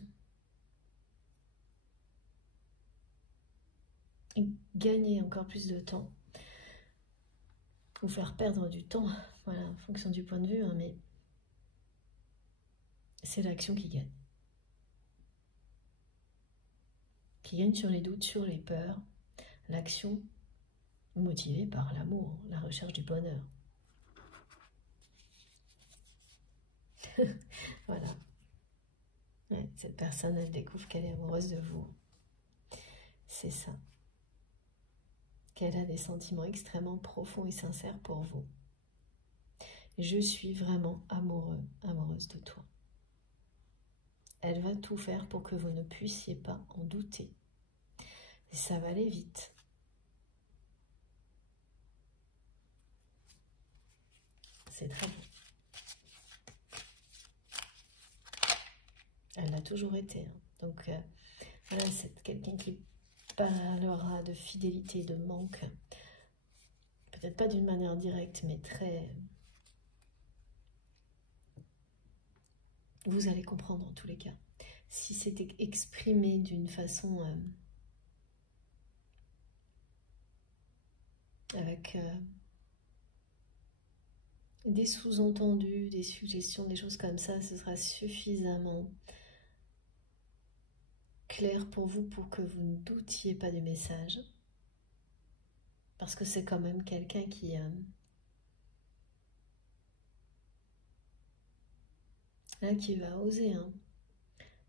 Et gagner encore plus de temps. Ou faire perdre du temps, voilà, en fonction du point de vue, hein, mais c'est l'action qui gagne. Qui gagne sur les doutes, sur les peurs. L'action motivée par l'amour, la recherche du bonheur. Voilà. Ouais, cette personne, elle découvre qu'elle est amoureuse de vous. C'est ça. Qu'elle a des sentiments extrêmement profonds et sincères pour vous. Je suis vraiment amoureux, amoureuse de toi. Elle va tout faire pour que vous ne puissiez pas en douter. Et ça va aller vite. C'est très bon. Elle l'a toujours été. Hein. Donc, voilà, c'est quelqu'un qui parlera de fidélité, de manque. Peut-être pas d'une manière directe, mais très... Vous allez comprendre en tous les cas. Si c'était exprimé d'une façon... avec des sous-entendus, des suggestions, des choses comme ça, ce sera suffisamment clair pour vous pour que vous ne doutiez pas du message. Parce que c'est quand même quelqu'un qui va oser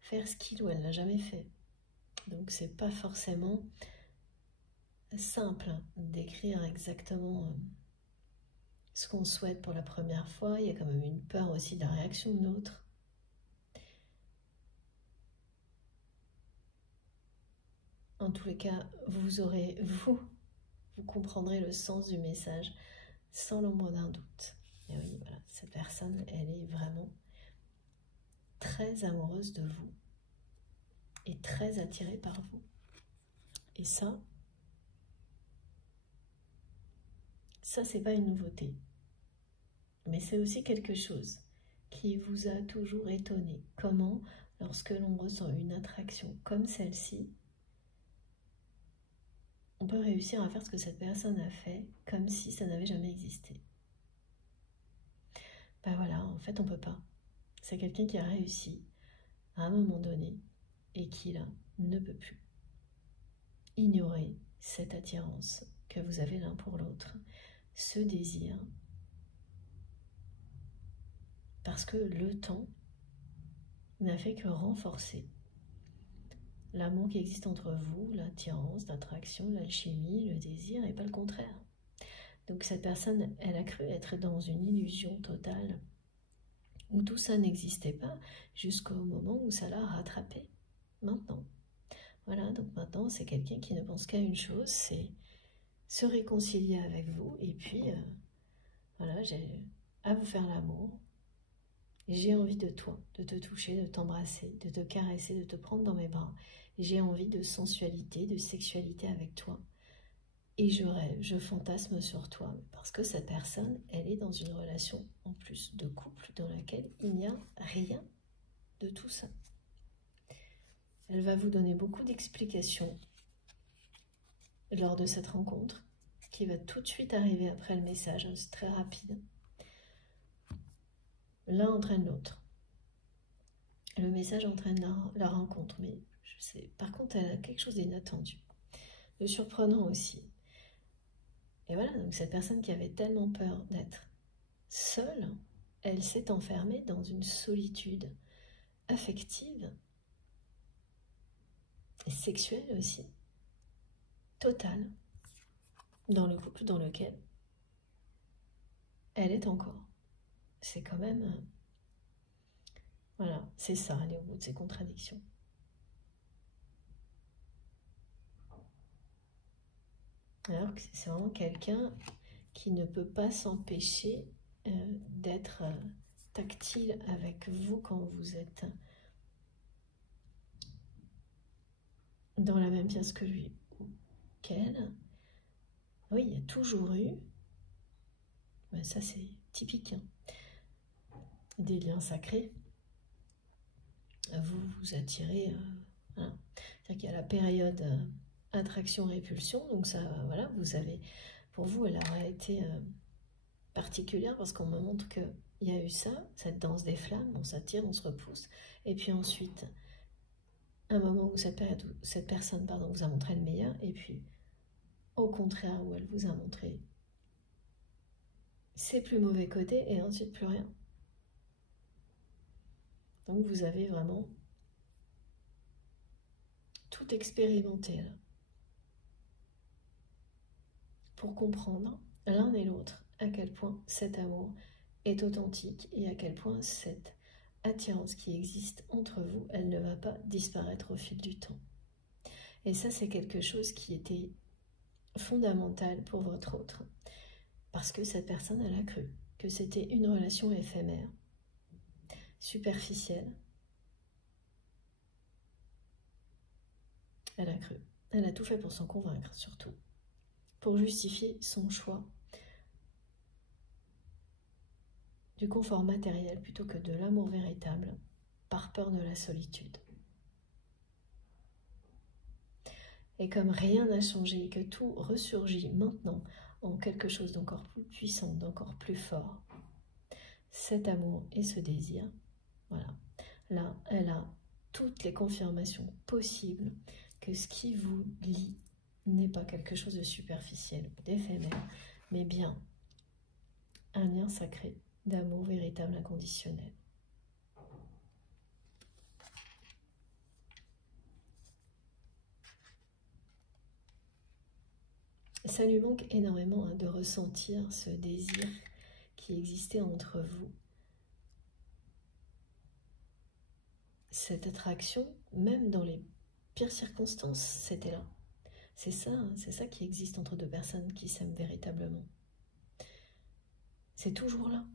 faire ce qu'il ou elle n'a jamais fait. Donc c'est pas forcément simple d'écrire exactement ce qu'on souhaite pour la première fois. Il y a quand même une peur aussi de la réaction de l'autre. En tous les cas, vous comprendrez le sens du message sans l'ombre d'un doute. Et oui, voilà, cette personne, elle est vraiment très amoureuse de vous et très attirée par vous. Et ça c'est pas une nouveauté. Mais c'est aussi quelque chose qui vous a toujours étonné. Comment, lorsque l'on ressent une attraction comme celle-ci, on peut réussir à faire ce que cette personne a fait comme si ça n'avait jamais existé. Ben voilà, en fait on peut pas. C'est quelqu'un qui a réussi à un moment donné et qui là ne peut plus ignorer cette attirance que vous avez l'un pour l'autre, ce désir, parce que le temps n'a fait que renforcer l'amour qui existe entre vous, l'attirance, l'attraction, l'alchimie, le désir, et pas le contraire. Donc cette personne, elle a cru être dans une illusion totale, où tout ça n'existait pas, jusqu'au moment où ça l'a rattrapé. Maintenant. Voilà, donc maintenant, c'est quelqu'un qui ne pense qu'à une chose, c'est se réconcilier avec vous, et puis, voilà, j'ai à vous faire l'amour. J'ai envie de toi, de te toucher, de t'embrasser, de te caresser, de te prendre dans mes bras. J'ai envie de sensualité, de sexualité avec toi. Et je rêve, je fantasme sur toi, parce que cette personne, elle est dans une relation en plus de couple dans laquelle il n'y a rien de tout ça. Elle va vous donner beaucoup d'explications lors de cette rencontre, qui va tout de suite arriver après le message, c'est très rapide. L'un entraîne l'autre. Le message entraîne la rencontre, mais je sais, par contre, elle a quelque chose d'inattendu, de surprenant aussi. Et voilà, donc cette personne qui avait tellement peur d'être seule, elle s'est enfermée dans une solitude affective et sexuelle aussi, totale, dans le couple dans lequel elle est encore. C'est quand même... voilà, c'est ça, aller au bout de ces contradictions. Alors que c'est vraiment quelqu'un qui ne peut pas s'empêcher d'être tactile avec vous quand vous êtes dans la même pièce que lui ou qu'elle. Oui, il y a toujours eu, ben ça c'est typique, hein, des liens sacrés. Vous vous attirez, voilà. C'est-à-dire qu'il y a la période attraction-répulsion, donc ça, voilà, vous avez, pour vous, elle aurait été particulière parce qu'on me montre qu'il y a eu ça, cette danse des flammes, on s'attire, on se repousse, et puis ensuite, un moment où cette personne pardon, vous a montré le meilleur, et puis au contraire où elle vous a montré ses plus mauvais côtés, et ensuite plus rien. Donc vous avez vraiment tout expérimenté là, pour comprendre l'un et l'autre à quel point cet amour est authentique et à quel point cette attirance qui existe entre vous, elle ne va pas disparaître au fil du temps. Et ça, c'est quelque chose qui était fondamental pour votre autre, parce que cette personne, elle a cru que c'était une relation éphémère, superficielle. Elle a cru. Elle a tout fait pour s'en convaincre, surtout, pour justifier son choix du confort matériel plutôt que de l'amour véritable, par peur de la solitude. Et comme rien n'a changé et que tout ressurgit maintenant en quelque chose d'encore plus puissant, d'encore plus fort, cet amour et ce désir, voilà, là, elle a toutes les confirmations possibles que ce qui vous lie n'est pas quelque chose de superficiel, d'éphémère, mais bien un lien sacré d'amour véritable inconditionnel. Ça lui manque énormément de ressentir ce désir qui existait entre vous. Cette attraction, même dans les pires circonstances, c'était là. C'est ça qui existe entre deux personnes qui s'aiment véritablement. C'est toujours là.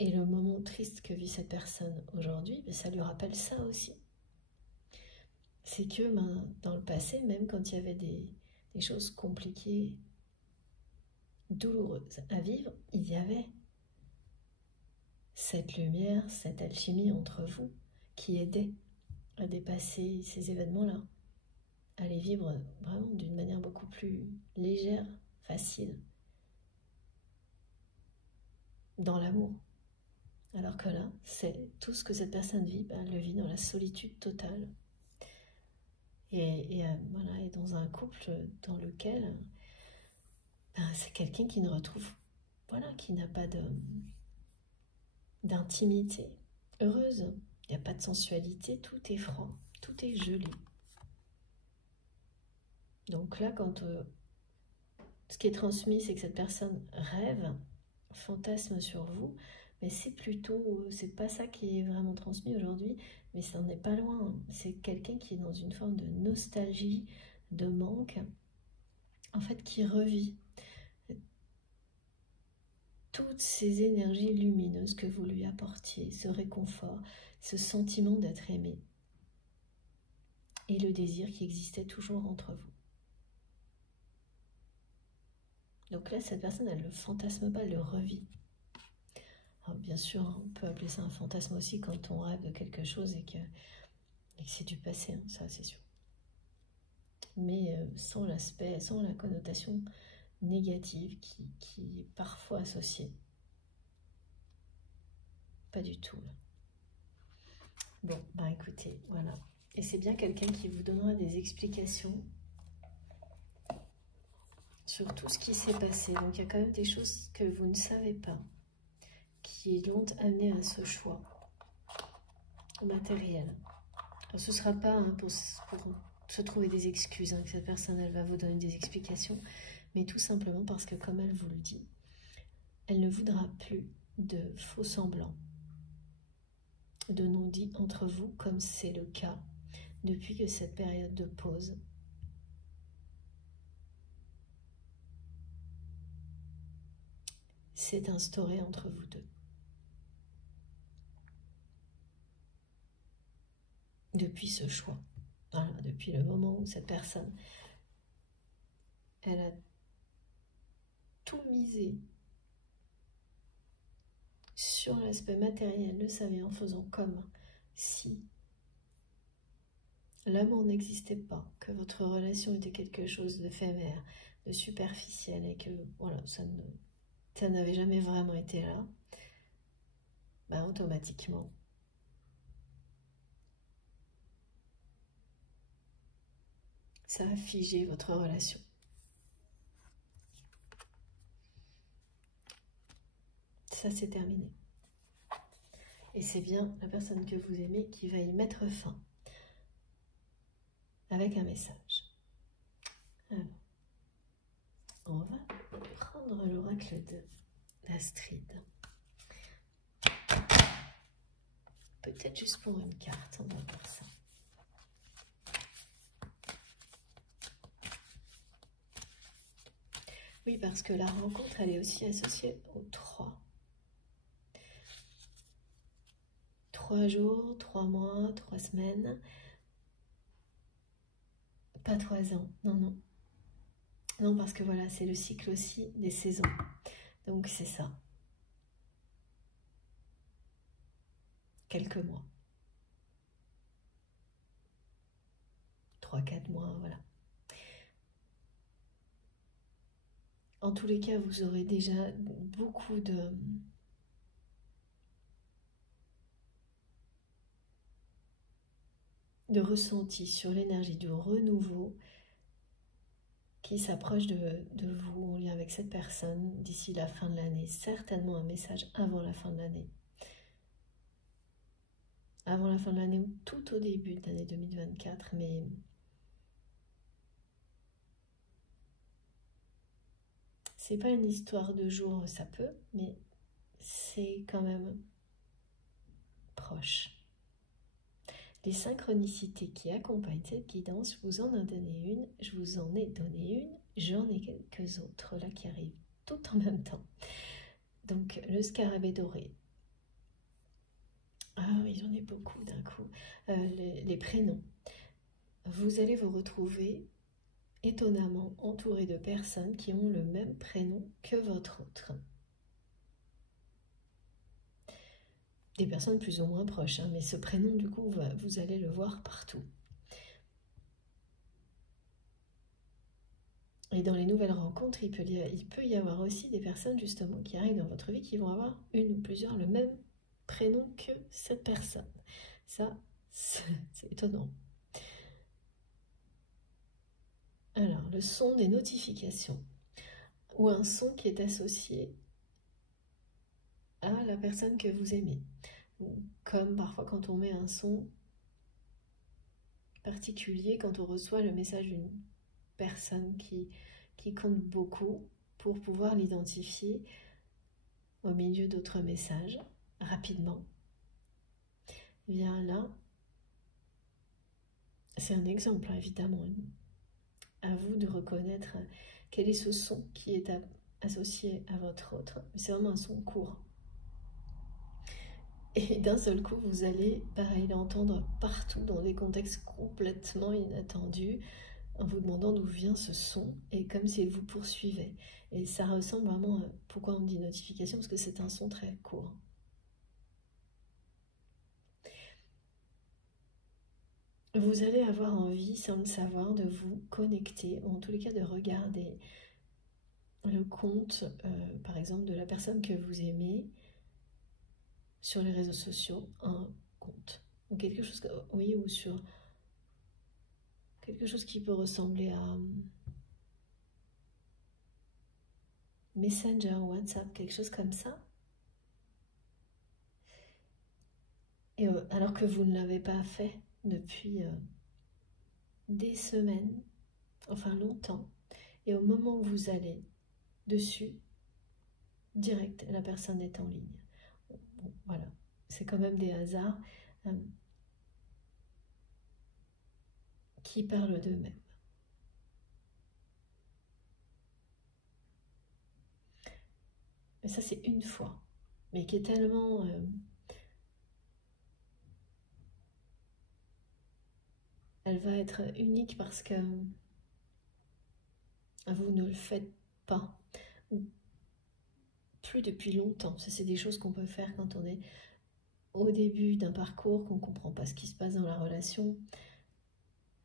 Et le moment triste que vit cette personne aujourd'hui, ça lui rappelle ça aussi. c'est que dans le passé, même quand il y avait des choses compliquées, douloureuses à vivre, il y avait cette lumière, cette alchimie entre vous qui aidait à dépasser ces événements-là, à les vivre vraiment d'une manière beaucoup plus légère, facile, dans l'amour. Alors que là, c'est tout ce que cette personne vit, elle le vit dans la solitude totale. Et voilà, et dans un couple dans lequel c'est quelqu'un qui ne retrouve, voilà, qui n'a pas d'intimité heureuse. Il n'y a pas de sensualité, tout est froid, tout est gelé. Donc là, quand ce qui est transmis, c'est que cette personne rêve, fantasme sur vous, mais c'est plutôt, c'est pas ça qui est vraiment transmis aujourd'hui, mais ça n'en est pas loin. C'est quelqu'un qui est dans une forme de nostalgie, de manque, en fait, qui revit toutes ces énergies lumineuses que vous lui apportiez, ce réconfort, ce sentiment d'être aimé, et le désir qui existait toujours entre vous. Donc là, cette personne, elle ne le fantasme pas, elle le revit. Alors bien sûr, on peut appeler ça un fantasme aussi quand on rêve de quelque chose et que c'est du passé, hein, ça c'est sûr. Mais sans l'aspect, sans la connotation négative qui est parfois associée. Pas du tout. Bon, bah écoutez, voilà. Et c'est bien quelqu'un qui vous donnera des explications sur tout ce qui s'est passé. Donc il y a quand même des choses que vous ne savez pas, qui l'ont amené à ce choix matériel. Alors, ce ne sera pas pour se trouver des excuses, que cette personne elle va vous donner des explications, mais tout simplement parce que, comme elle vous le dit, elle ne voudra plus de faux semblants, de non-dits entre vous, comme c'est le cas depuis que cette période de pause s'est instaurée entre vous deux. Depuis ce choix, voilà, depuis le moment où cette personne, elle a tout misé sur l'aspect matériel de sa vie en faisant comme si l'amour n'existait pas, que votre relation était quelque chose d'éphémère, de superficiel et que voilà, ça n'avait jamais vraiment été là, bah, automatiquement, ça a figé votre relation. Ça, c'est terminé. Et c'est bien la personne que vous aimez qui va y mettre fin avec un message. Alors, on va prendre l'oracle d'Astrid. Peut-être juste pour une carte, on va voir ça. Oui, parce que la rencontre, elle est aussi associée aux 3. 3 jours, 3 mois, 3 semaines. Pas 3 ans, non, non. Non, parce que voilà, c'est le cycle aussi des saisons. Donc c'est ça. Quelques mois. 3-4 mois, voilà. En tous les cas, vous aurez déjà beaucoup de ressenti sur l'énergie du renouveau qui s'approche de vous en lien avec cette personne d'ici la fin de l'année. Certainement un message avant la fin de l'année. Avant la fin de l'année ou tout au début de l'année 2024, mais c'est pas une histoire de jour, ça peut, mais c'est quand même proche. Les synchronicités qui accompagnent cette guidance, je vous en ai donné une, j'en ai quelques autres là qui arrivent tout en même temps. Donc le scarabée doré. Ah oui, j'en ai beaucoup d'un coup. Les prénoms. vous allez vous retrouver étonnamment entouré de personnes qui ont le même prénom que votre autre. Des personnes plus ou moins proches, hein, mais ce prénom, du coup, vous allez le voir partout. Et dans les nouvelles rencontres, il peut y avoir aussi des personnes justement qui arrivent dans votre vie qui vont avoir une ou plusieurs le même prénom que cette personne. Ça, c'est étonnant. Alors, le son des notifications ou un son qui est associé à la personne que vous aimez. Comme parfois quand on met un son particulier, quand on reçoit le message d'une personne qui compte beaucoup pour pouvoir l'identifier au milieu d'autres messages rapidement. Et bien là, c'est un exemple évidemment. À vous de reconnaître quel est ce son qui est associé à votre autre. C'est vraiment un son court. Et d'un seul coup, vous allez, pareil, l'entendre partout dans des contextes complètement inattendus, en vous demandant d'où vient ce son, et comme s'il vous poursuivait. Et ça ressemble vraiment à, pourquoi on dit notification, parce que c'est un son très court. Vous allez avoir envie, sans le savoir, de vous connecter, ou en tous les cas de regarder le compte, par exemple, de la personne que vous aimez sur les réseaux sociaux, un compte. Ou quelque chose, oui, ou sur quelque chose qui peut ressembler à Messenger, WhatsApp, quelque chose comme ça. Et alors que vous ne l'avez pas fait depuis des semaines, enfin longtemps, et au moment où vous allez dessus, direct, la personne est en ligne. Bon, voilà, c'est quand même des hasards qui parlent d'eux-mêmes. Mais ça, c'est une fois, mais qui est tellement... elle va être unique parce que vous ne le faites pas, ou plus depuis longtemps. Ça, c'est des choses qu'on peut faire quand on est au début d'un parcours, qu'on ne comprend pas ce qui se passe dans la relation,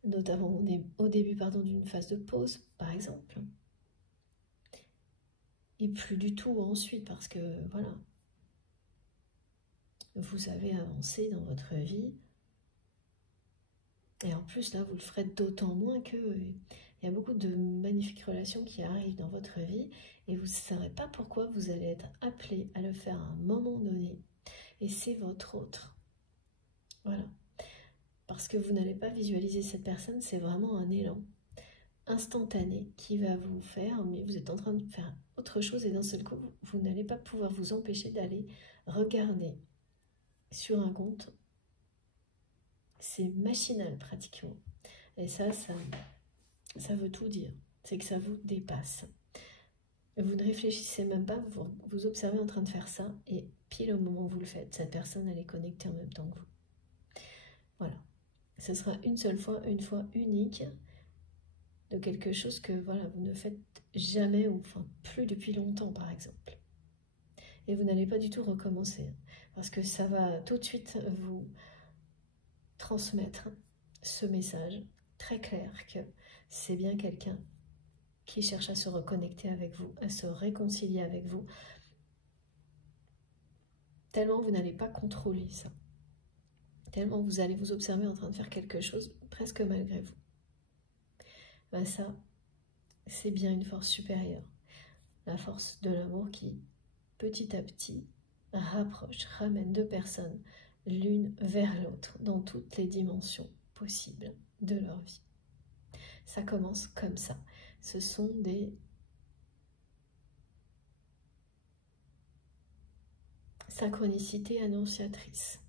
notamment au début d'une phase de pause, par exemple. Et plus du tout ensuite, parce que, voilà, vous avez avancé dans votre vie. Et en plus, là, vous le ferez d'autant moins que il y a beaucoup de magnifiques relations qui arrivent dans votre vie et vous ne saurez pas pourquoi vous allez être appelé à le faire à un moment donné. Et c'est votre autre. Voilà. Parce que vous n'allez pas visualiser cette personne, c'est vraiment un élan instantané qui va vous faire, mais vous êtes en train de faire autre chose et d'un seul coup, vous n'allez pas pouvoir vous empêcher d'aller regarder sur un compte. C'est machinal pratiquement. Et ça veut tout dire. C'est que ça vous dépasse. Vous ne réfléchissez même pas, vous observez en train de faire ça, et pile au moment où vous le faites, cette personne, elle est connectée en même temps que vous. Voilà. Ce sera une seule fois, une fois unique, de quelque chose que voilà, vous ne faites jamais, ou enfin plus depuis longtemps par exemple. Et vous n'allez pas du tout recommencer, parce que ça va tout de suite vous transmettre ce message très clair que c'est bien quelqu'un qui cherche à se reconnecter avec vous, à se réconcilier avec vous, tellement vous n'allez pas contrôler ça, tellement vous allez vous observer en train de faire quelque chose presque malgré vous. Ben ça, c'est bien une force supérieure, la force de l'amour qui, petit à petit, rapproche, ramène deux personnes l'une vers l'autre dans toutes les dimensions possibles de leur vie. Ça commence comme ça. Ce sont des synchronicités annonciatrices.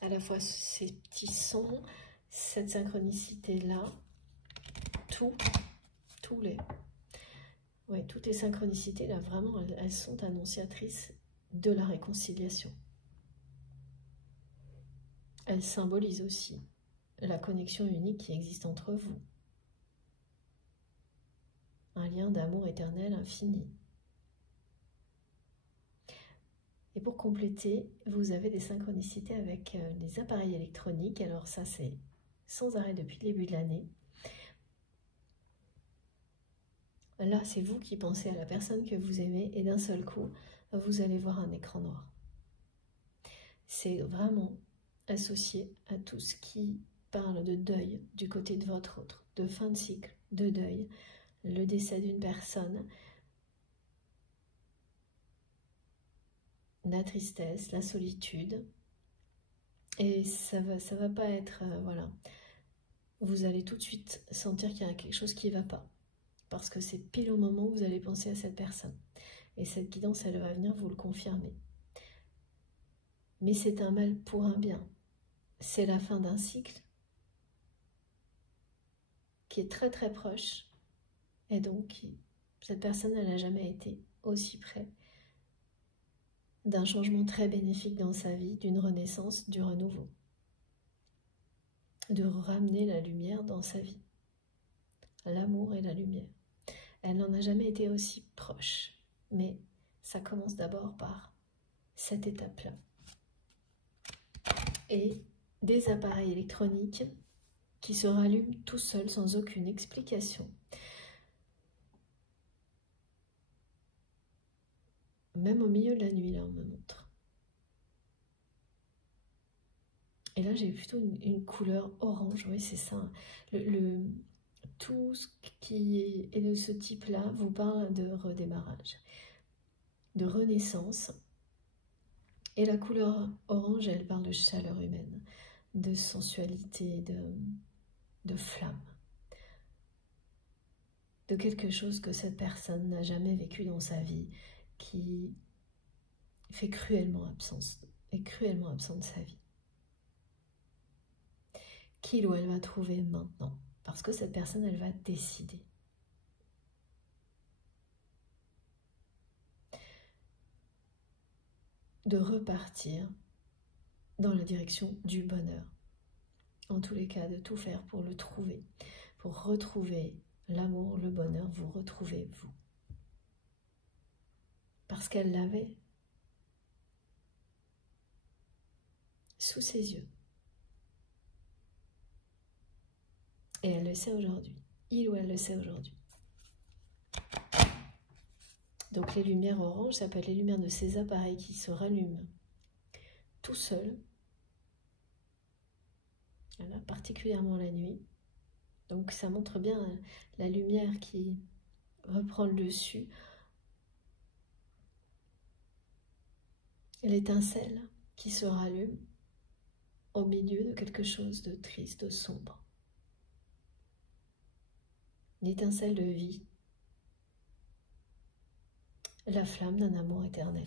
À la fois ces petits sons, cette synchronicité-là, toutes les synchronicités, là, vraiment, elles sont annonciatrices de la réconciliation. Elles symbolisent aussi la connexion unique qui existe entre vous. Un lien d'amour éternel infini. Et pour compléter, vous avez des synchronicités avec les appareils électroniques. Alors ça, c'est sans arrêt depuis le début de l'année. Là, c'est vous qui pensez à la personne que vous aimez et d'un seul coup, vous allez voir un écran noir. C'est vraiment associé à tout ce qui parle de deuil du côté de votre autre, de fin de cycle, de deuil, le décès d'une personne, la tristesse, la solitude. Et ça va pas être, voilà, vous allez tout de suite sentir qu'il y a quelque chose qui ne va pas. Parce que c'est pile au moment où vous allez penser à cette personne. Et cette guidance, elle va venir vous le confirmer. Mais c'est un mal pour un bien. C'est la fin d'un cycle qui est très très proche. Et donc, cette personne, elle n'a jamais été aussi près d'un changement très bénéfique dans sa vie, d'une renaissance, du renouveau. De ramener la lumière dans sa vie. L'amour et la lumière. Elle n'en a jamais été aussi proche. Mais ça commence d'abord par cette étape-là. Et des appareils électroniques qui se rallument tout seuls sans aucune explication. Même au milieu de la nuit, là, on me montre. Et là, j'ai plutôt une couleur orange, oui, c'est ça. Tout ce qui est de ce type-là vous parle de redémarrage, de renaissance. Et la couleur orange, elle parle de chaleur humaine, de sensualité, de flamme. De quelque chose que cette personne n'a jamais vécu dans sa vie, qui fait cruellement absence, est cruellement absent de sa vie. Qu'il ou elle va trouver maintenant, parce que cette personne, elle va décider. De repartir dans la direction du bonheur. En tous les cas, de tout faire pour le trouver, pour retrouver l'amour, le bonheur, vous retrouvez vous. Parce qu'elle l'avait sous ses yeux. Et elle le sait aujourd'hui. Il ou elle le sait aujourd'hui. Donc les lumières oranges, ça peut être les lumières de ces appareils qui se rallument tout seuls. Voilà, particulièrement la nuit. Donc ça montre bien la lumière qui reprend le dessus. L'étincelle qui se rallume au milieu de quelque chose de triste, de sombre. L'étincelle de vie, la flamme d'un amour éternel.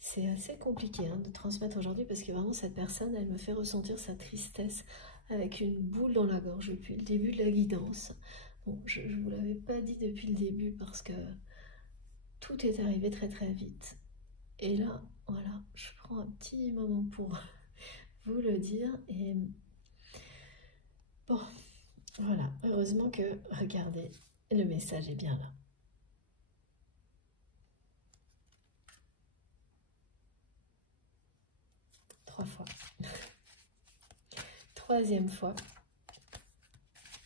C'est assez compliqué de transmettre aujourd'hui parce que vraiment cette personne, elle me fait ressentir sa tristesse avec une boule dans la gorge depuis le début de la guidance. Bon, je ne vous l'avais pas dit depuis le début parce que tout est arrivé très très vite. Et là, voilà, je prends un petit moment pour vous le dire. Et bon, voilà, heureusement que, regardez, le message est bien là. Trois fois. Troisième fois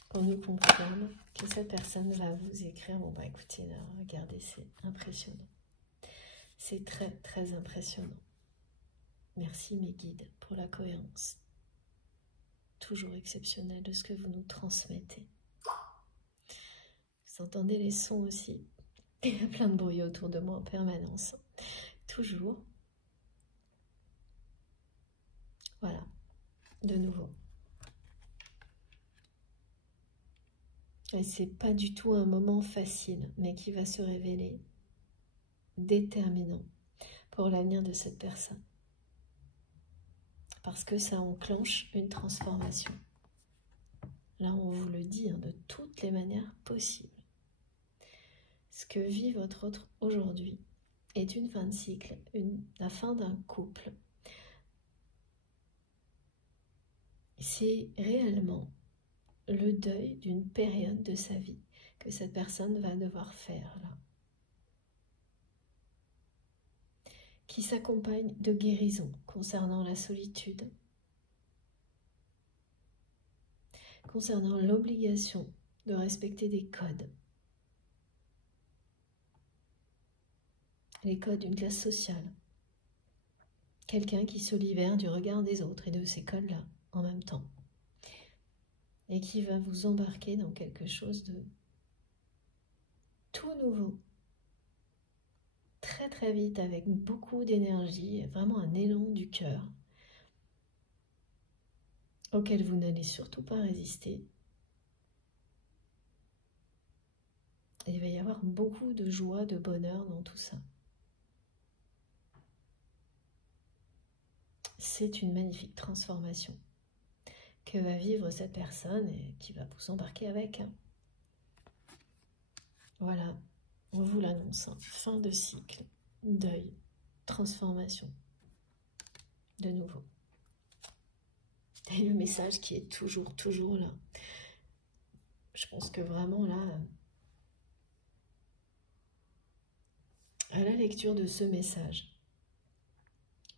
qu'on nous confirme que cette personne va vous écrire. Bon bah écoutez, là, regardez, c'est impressionnant. C'est très très impressionnant. Merci mes guides pour la cohérence. Toujours exceptionnelle de ce que vous nous transmettez. Vous entendez les sons aussi. Il y a plein de bruit autour de moi en permanence. Toujours. Voilà. De nouveau. Et c'est pas du tout un moment facile, mais qui va se révéler déterminant pour l'avenir de cette personne. Parce que ça enclenche une transformation. Là, on vous le dit de toutes les manières possibles. Ce que vit votre autre aujourd'hui est une fin de cycle, la fin d'un couple, c'est réellement le deuil d'une période de sa vie que cette personne va devoir faire là, qui s'accompagne de guérison concernant la solitude, concernant l'obligation de respecter des codes, les codes d'une classe sociale, quelqu'un qui se libère du regard des autres et de ces codes-là en même temps, et qui va vous embarquer dans quelque chose de tout nouveau, très très vite, avec beaucoup d'énergie, vraiment un élan du cœur, auquel vous n'allez surtout pas résister. Et il va y avoir beaucoup de joie, de bonheur dans tout ça. C'est une magnifique transformation que va vivre cette personne et qui va vous embarquer avec. Voilà, on vous l'annonce, hein. Fin de cycle, deuil, transformation, de nouveau. Et le message qui est toujours là. Je pense que vraiment là, à la lecture de ce message,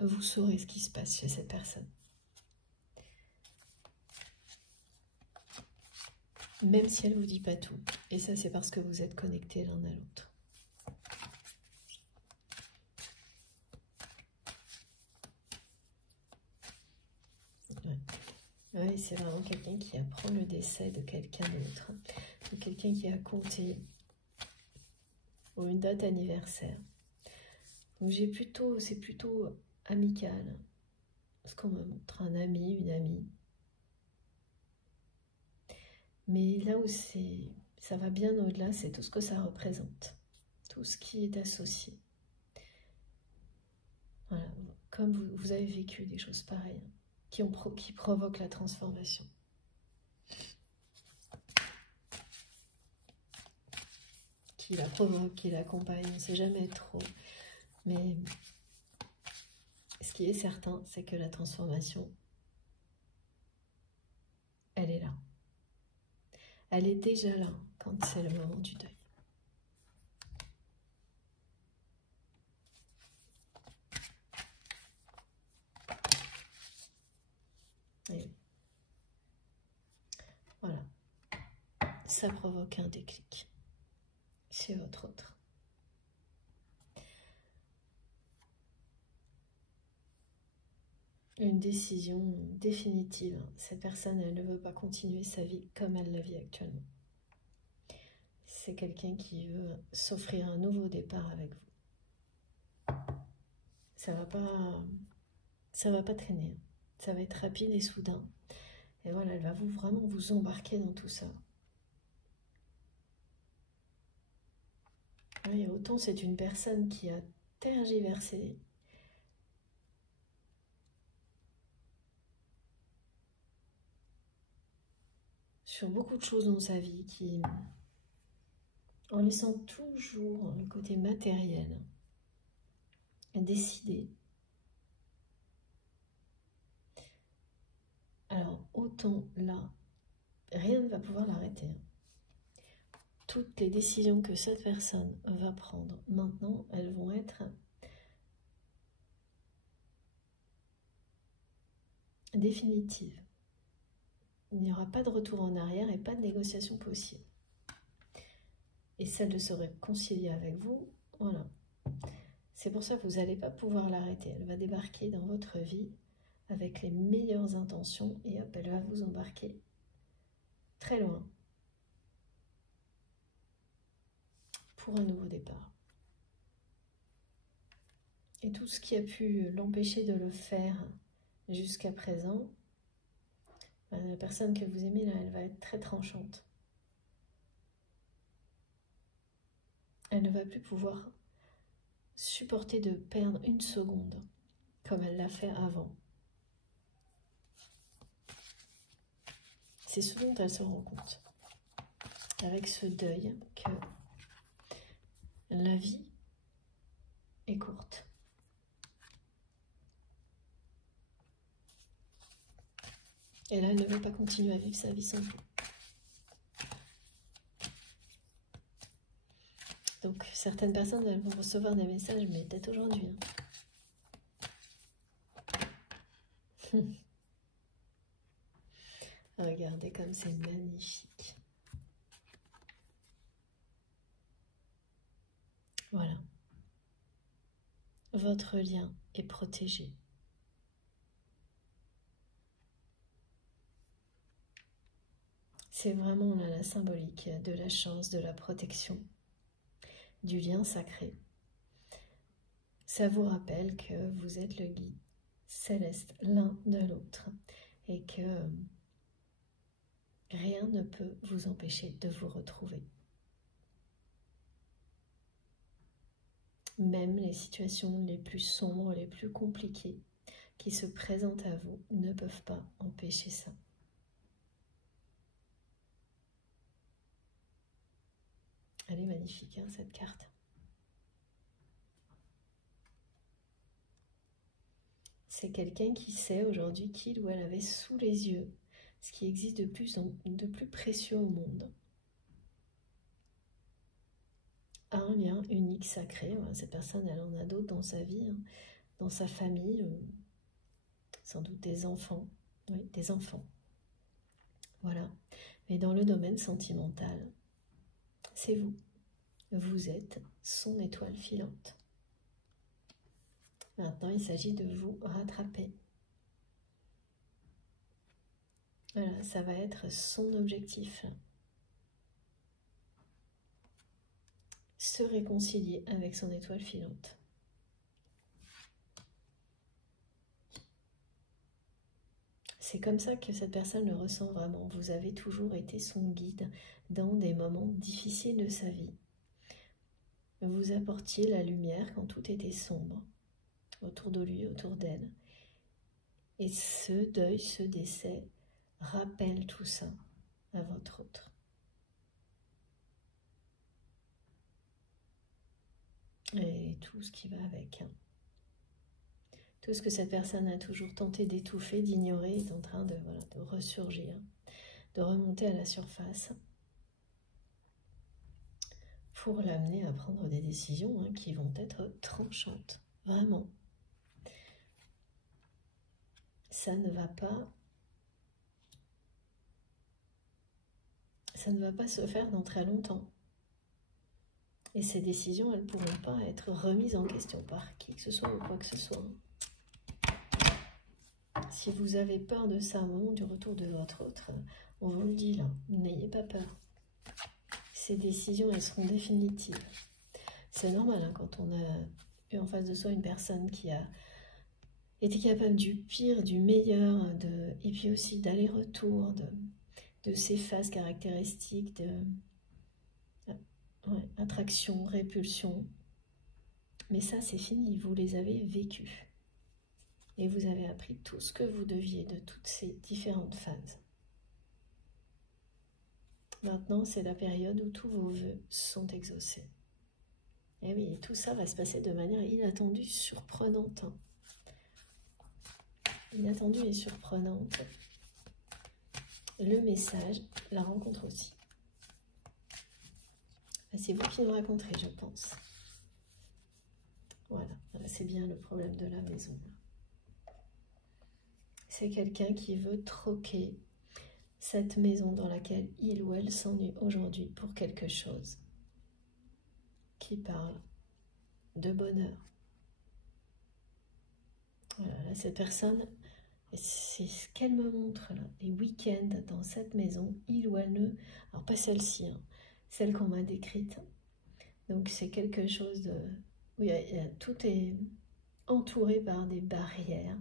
vous saurez ce qui se passe chez cette personne. Même si elle ne vous dit pas tout. Et ça, c'est parce que vous êtes connectés l'un à l'autre. Ouais, c'est vraiment quelqu'un qui apprend le décès de quelqu'un d'autre. De quelqu'un qui a compté pour une date anniversaire. Donc c'est plutôt amical. Ce qu'on me montre, un ami, une amie. Mais là où ça va bien au-delà, c'est tout ce que ça représente. Tout ce qui est associé. Voilà, comme vous avez vécu des choses pareilles, qui provoquent la transformation. Qui la provoque, qui l'accompagne, on ne sait jamais trop. Mais ce qui est certain, c'est que la transformation, elle est là. Elle est déjà là quand c'est le moment du deuil. Et voilà, ça provoque un déclic chez votre autre. Une décision définitive. Cette personne, elle ne veut pas continuer sa vie comme elle la vit actuellement. C'est quelqu'un qui veut s'offrir un nouveau départ avec vous. Ça va pas traîner. Ça va être rapide et soudain. Et voilà, elle va vraiment vous embarquer dans tout ça. Oui, autant c'est une personne qui a tergiversé. Sur beaucoup de choses dans sa vie, en laissant toujours le côté matériel, décider. Alors, autant là, rien ne va pouvoir l'arrêter. Toutes les décisions que cette personne va prendre maintenant, elles vont être définitives. Il n'y aura pas de retour en arrière et pas de négociation possible. Et celle de se réconcilier avec vous, voilà. C'est pour ça que vous n'allez pas pouvoir l'arrêter. Elle va débarquer dans votre vie avec les meilleures intentions et hop, elle va vous embarquer très loin pour un nouveau départ. Et tout ce qui a pu l'empêcher de le faire jusqu'à présent, la personne que vous aimez là, elle va être très tranchante. Elle ne va plus pouvoir supporter de perdre une seconde comme elle l'a fait avant. C'est ce dont elle se rend compte, avec ce deuil, que la vie est courte. Et là, elle ne veut pas continuer à vivre sa vie sans vous. Donc, certaines personnes, elles vont recevoir des messages, mais peut-être aujourd'hui. Hein. Regardez comme c'est magnifique. Voilà. Votre lien est protégé. C'est vraiment là la symbolique de la chance, de la protection, du lien sacré. Ça vous rappelle que vous êtes le guide céleste l'un de l'autre et que rien ne peut vous empêcher de vous retrouver. Même les situations les plus sombres, les plus compliquées qui se présentent à vous ne peuvent pas empêcher ça. Elle est magnifique, hein, cette carte. C'est quelqu'un qui sait aujourd'hui qu'il ou elle avait sous les yeux ce qui existe de plus précieux au monde. Un lien unique, sacré. Cette personne, elle en a d'autres dans sa vie, hein, dans sa famille, sans doute des enfants. Oui, des enfants. Voilà. Mais dans le domaine sentimental, c'est vous. Vous êtes son étoile filante. Maintenant, il s'agit de vous rattraper. Voilà, ça va être son objectif. Se réconcilier avec son étoile filante. C'est comme ça que cette personne le ressent vraiment. Vous avez toujours été son guide dans des moments difficiles de sa vie. Vous apportiez la lumière quand tout était sombre, autour de lui, autour d'elle. Et ce deuil, ce décès, rappelle tout ça à votre autre. Et tout ce qui va avec. Tout ce que cette personne a toujours tenté d'étouffer, d'ignorer, est en train de ressurgir, de remonter à la surface pour l'amener à prendre des décisions qui vont être tranchantes, vraiment. Ça ne va pas se faire dans très longtemps. Et ces décisions, elles ne pourront pas être remises en question par qui que ce soit ou quoi que ce soit. Si vous avez peur de ça au moment du retour de votre autre, on vous le dit là, n'ayez pas peur. Ces décisions, elles seront définitives. C'est normal hein, quand on a eu en face de soi une personne qui a été capable du pire, du meilleur, et puis aussi d'aller-retour, de ses phases caractéristiques, de attraction, répulsion. Mais ça, c'est fini, vous les avez vécus. Et vous avez appris tout ce que vous deviez de toutes ces différentes phases. Maintenant, c'est la période où tous vos vœux sont exaucés. Et oui, tout ça va se passer de manière inattendue, surprenante. Inattendue et surprenante. Le message, la rencontre aussi. C'est vous qui me raconterez, je pense. Voilà, c'est bien le problème de la maison. C'est quelqu'un qui veut troquer cette maison dans laquelle il ou elle s'ennuie aujourd'hui pour quelque chose qui parle de bonheur. Voilà, là, cette personne, c'est ce qu'elle me montre là, les week-ends dans cette maison, il ou elle ne... Alors pas celle-ci, hein, celle qu'on m'a décrite. Donc c'est quelque chose de... où tout est entouré par des barrières.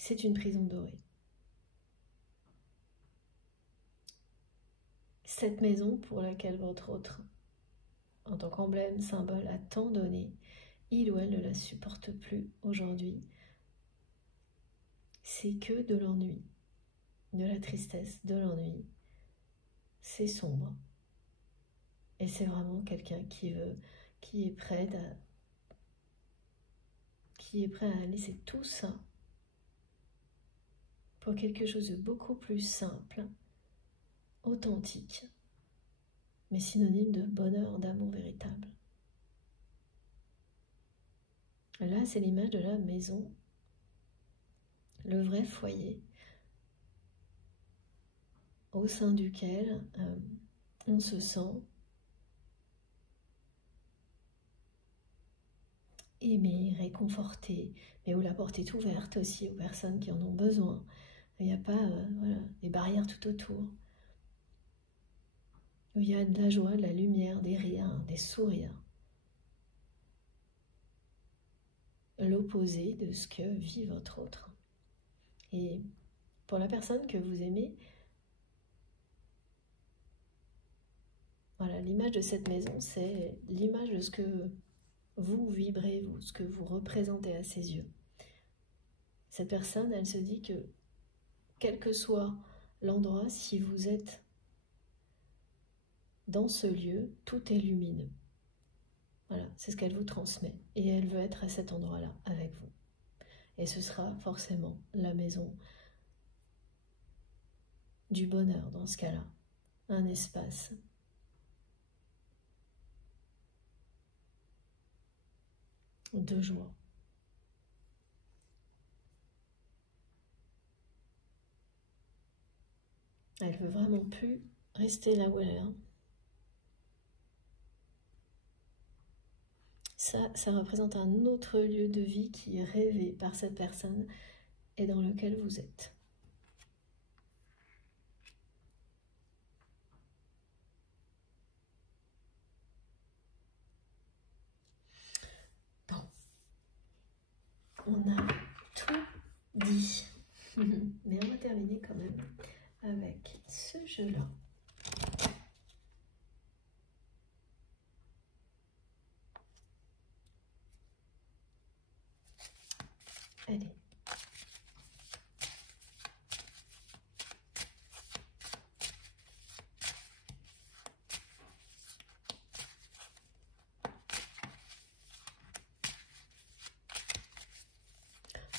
C'est une prison dorée. Cette maison pour laquelle votre autre, en tant qu'emblème, symbole, a tant donné, il ou elle ne la supporte plus aujourd'hui. C'est que de l'ennui, de la tristesse, de l'ennui. C'est sombre. Et c'est vraiment quelqu'un qui est prêt à laisser tout ça pour quelque chose de beaucoup plus simple, authentique, mais synonyme de bonheur, d'amour véritable. Là, c'est l'image de la maison, le vrai foyer, au sein duquel on se sent aimé, réconforté, mais où la porte est ouverte aussi aux personnes qui en ont besoin. Il n'y a pas voilà, des barrières tout autour. Où il y a de la joie, de la lumière, des rires, des sourires. L'opposé de ce que vit votre autre. Et pour la personne que vous aimez, voilà, l'image de cette maison, c'est l'image de ce que vous vibrez, vous, ce que vous représentez à ses yeux. Cette personne, elle se dit que, quel que soit l'endroit, si vous êtes dans ce lieu, tout est lumineux. Voilà, c'est ce qu'elle vous transmet. Et elle veut être à cet endroit-là, avec vous. Et ce sera forcément la maison du bonheur, dans ce cas-là. Un espace de joie. Elle veut vraiment plus rester là où elle est. Ça représente un autre lieu de vie qui est rêvé par cette personne et dans lequel vous êtes. Bon, on a tout dit, mais on va terminer quand même avec ce jeu-là. Allez.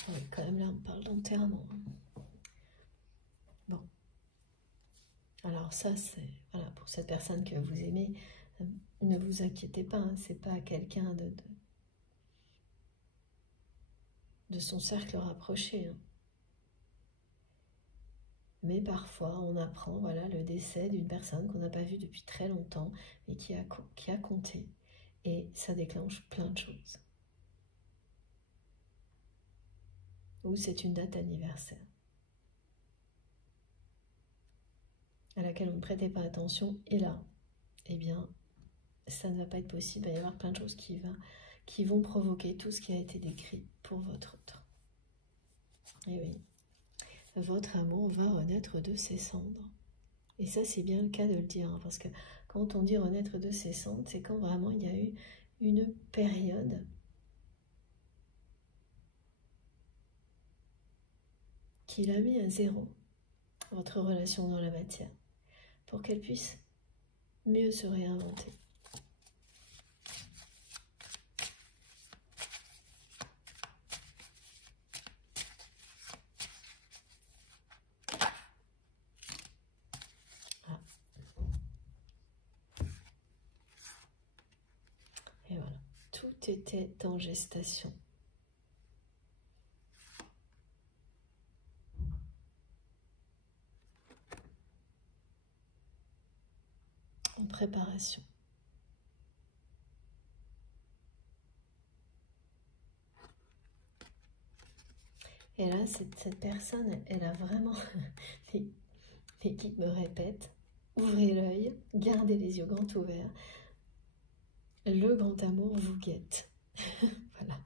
Oui, quand même là on parle d'enterrement. Bon. Alors ça c'est, voilà, pour cette personne que vous aimez, ne vous inquiétez pas, hein, c'est pas quelqu'un de son cercle rapproché. Hein. Mais parfois, on apprend voilà, le décès d'une personne qu'on n'a pas vue depuis très longtemps et qui a compté. Et ça déclenche plein de choses. Ou c'est une date anniversaire à laquelle on ne prêtait pas attention. Et là, eh bien, ça ne va pas être possible. Il va y avoir plein de choses qui vont provoquer tout ce qui a été décrit pour votre autre. Et oui. Votre amour va renaître de ses cendres. Et ça, c'est bien le cas de le dire, hein, parce que quand on dit renaître de ses cendres, c'est quand vraiment il y a eu une période qu'il a mis à zéro, votre relation dans la matière, pour qu'elle puisse mieux se réinventer. Et voilà, tout était en gestation. En préparation. Et là, cette personne, elle a vraiment... L'équipe me répète, ouvrez l'œil, gardez les yeux grands ouverts. Le grand amour vous guette. Voilà,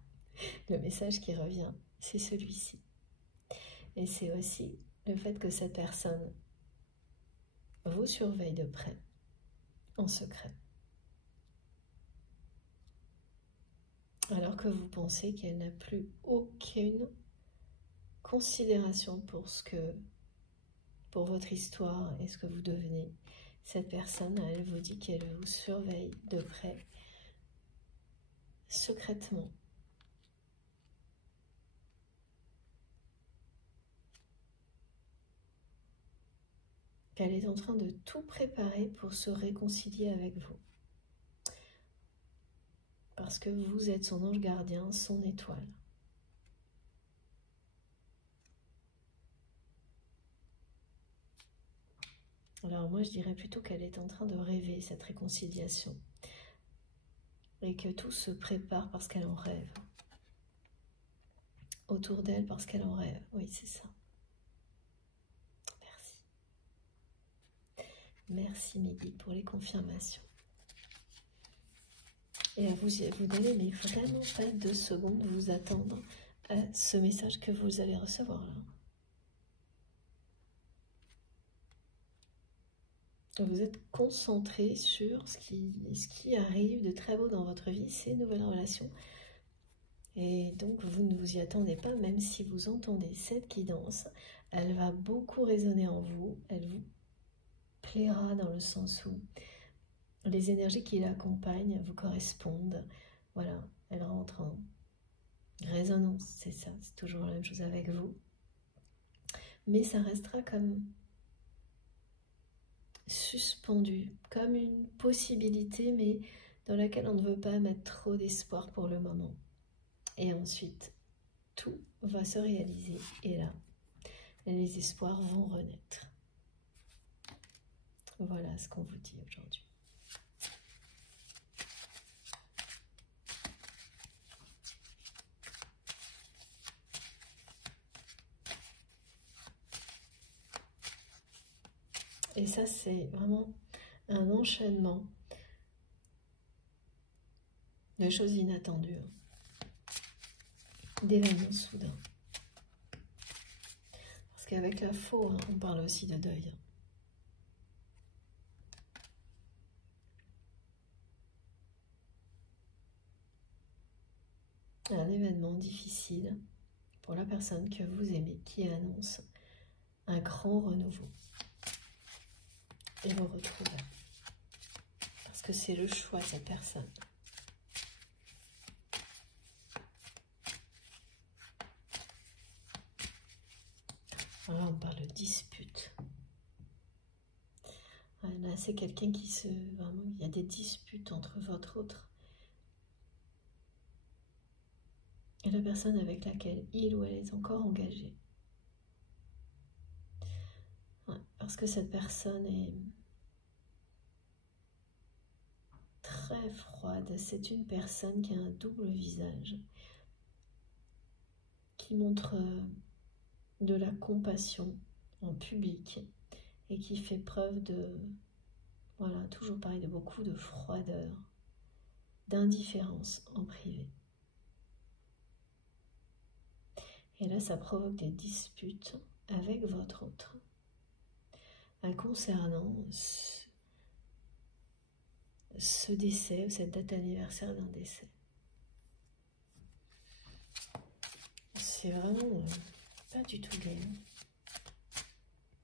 le message qui revient, c'est celui-ci. Et c'est aussi le fait que cette personne vous surveille de près, en secret. Alors que vous pensez qu'elle n'a plus aucune considération pour votre histoire et ce que vous devenez. Cette personne, elle vous dit qu'elle vous surveille de près, secrètement. qu'elle est en train de tout préparer pour se réconcilier avec vous. Parce que vous êtes son ange gardien, son étoile. Alors moi, je dirais plutôt qu'elle est en train de rêver cette réconciliation. Et que tout se prépare parce qu'elle en rêve. Autour d'elle parce qu'elle en rêve. Oui, c'est ça. Merci. Merci Mehdi pour les confirmations. Et à vous n'allez mais vraiment pas 2 secondes vous attendre à ce message que vous allez recevoir là. Vous êtes concentré sur ce qui arrive de très beau dans votre vie, ces nouvelles relations. Et donc, vous ne vous y attendez pas, même si vous entendez cette guidance. Elle va beaucoup résonner en vous. Elle vous plaira dans le sens où les énergies qui l'accompagnent vous correspondent. Voilà, elle rentre en résonance, c'est ça. C'est toujours la même chose avec vous. Mais ça restera comme suspendu, comme une possibilité, mais dans laquelle on ne veut pas mettre trop d'espoir pour le moment. Et ensuite, tout va se réaliser. Et là, les espoirs vont renaître. Voilà ce qu'on vous dit aujourd'hui. Et ça, c'est vraiment un enchaînement de choses inattendues, d'événements soudains. Parce qu'avec la faux, on parle aussi de deuil. Un événement difficile pour la personne que vous aimez qui annonce un grand renouveau. Et vous retrouvez. Parce que c'est le choix de cette personne. Alors on parle de dispute. Là, c'est quelqu'un qui se... Vraiment, il y a des disputes entre votre autre et la personne avec laquelle il ou elle est encore engagé. Ouais, parce que cette personne est très froide. C'est une personne qui a un double visage, qui montre de la compassion en public et qui fait preuve de, voilà, toujours pareil, de beaucoup de froideur, d'indifférence en privé. Et là, ça provoque des disputes avec votre autre concernant ce décès ou cette date anniversaire d'un décès. C'est vraiment pas du tout gai.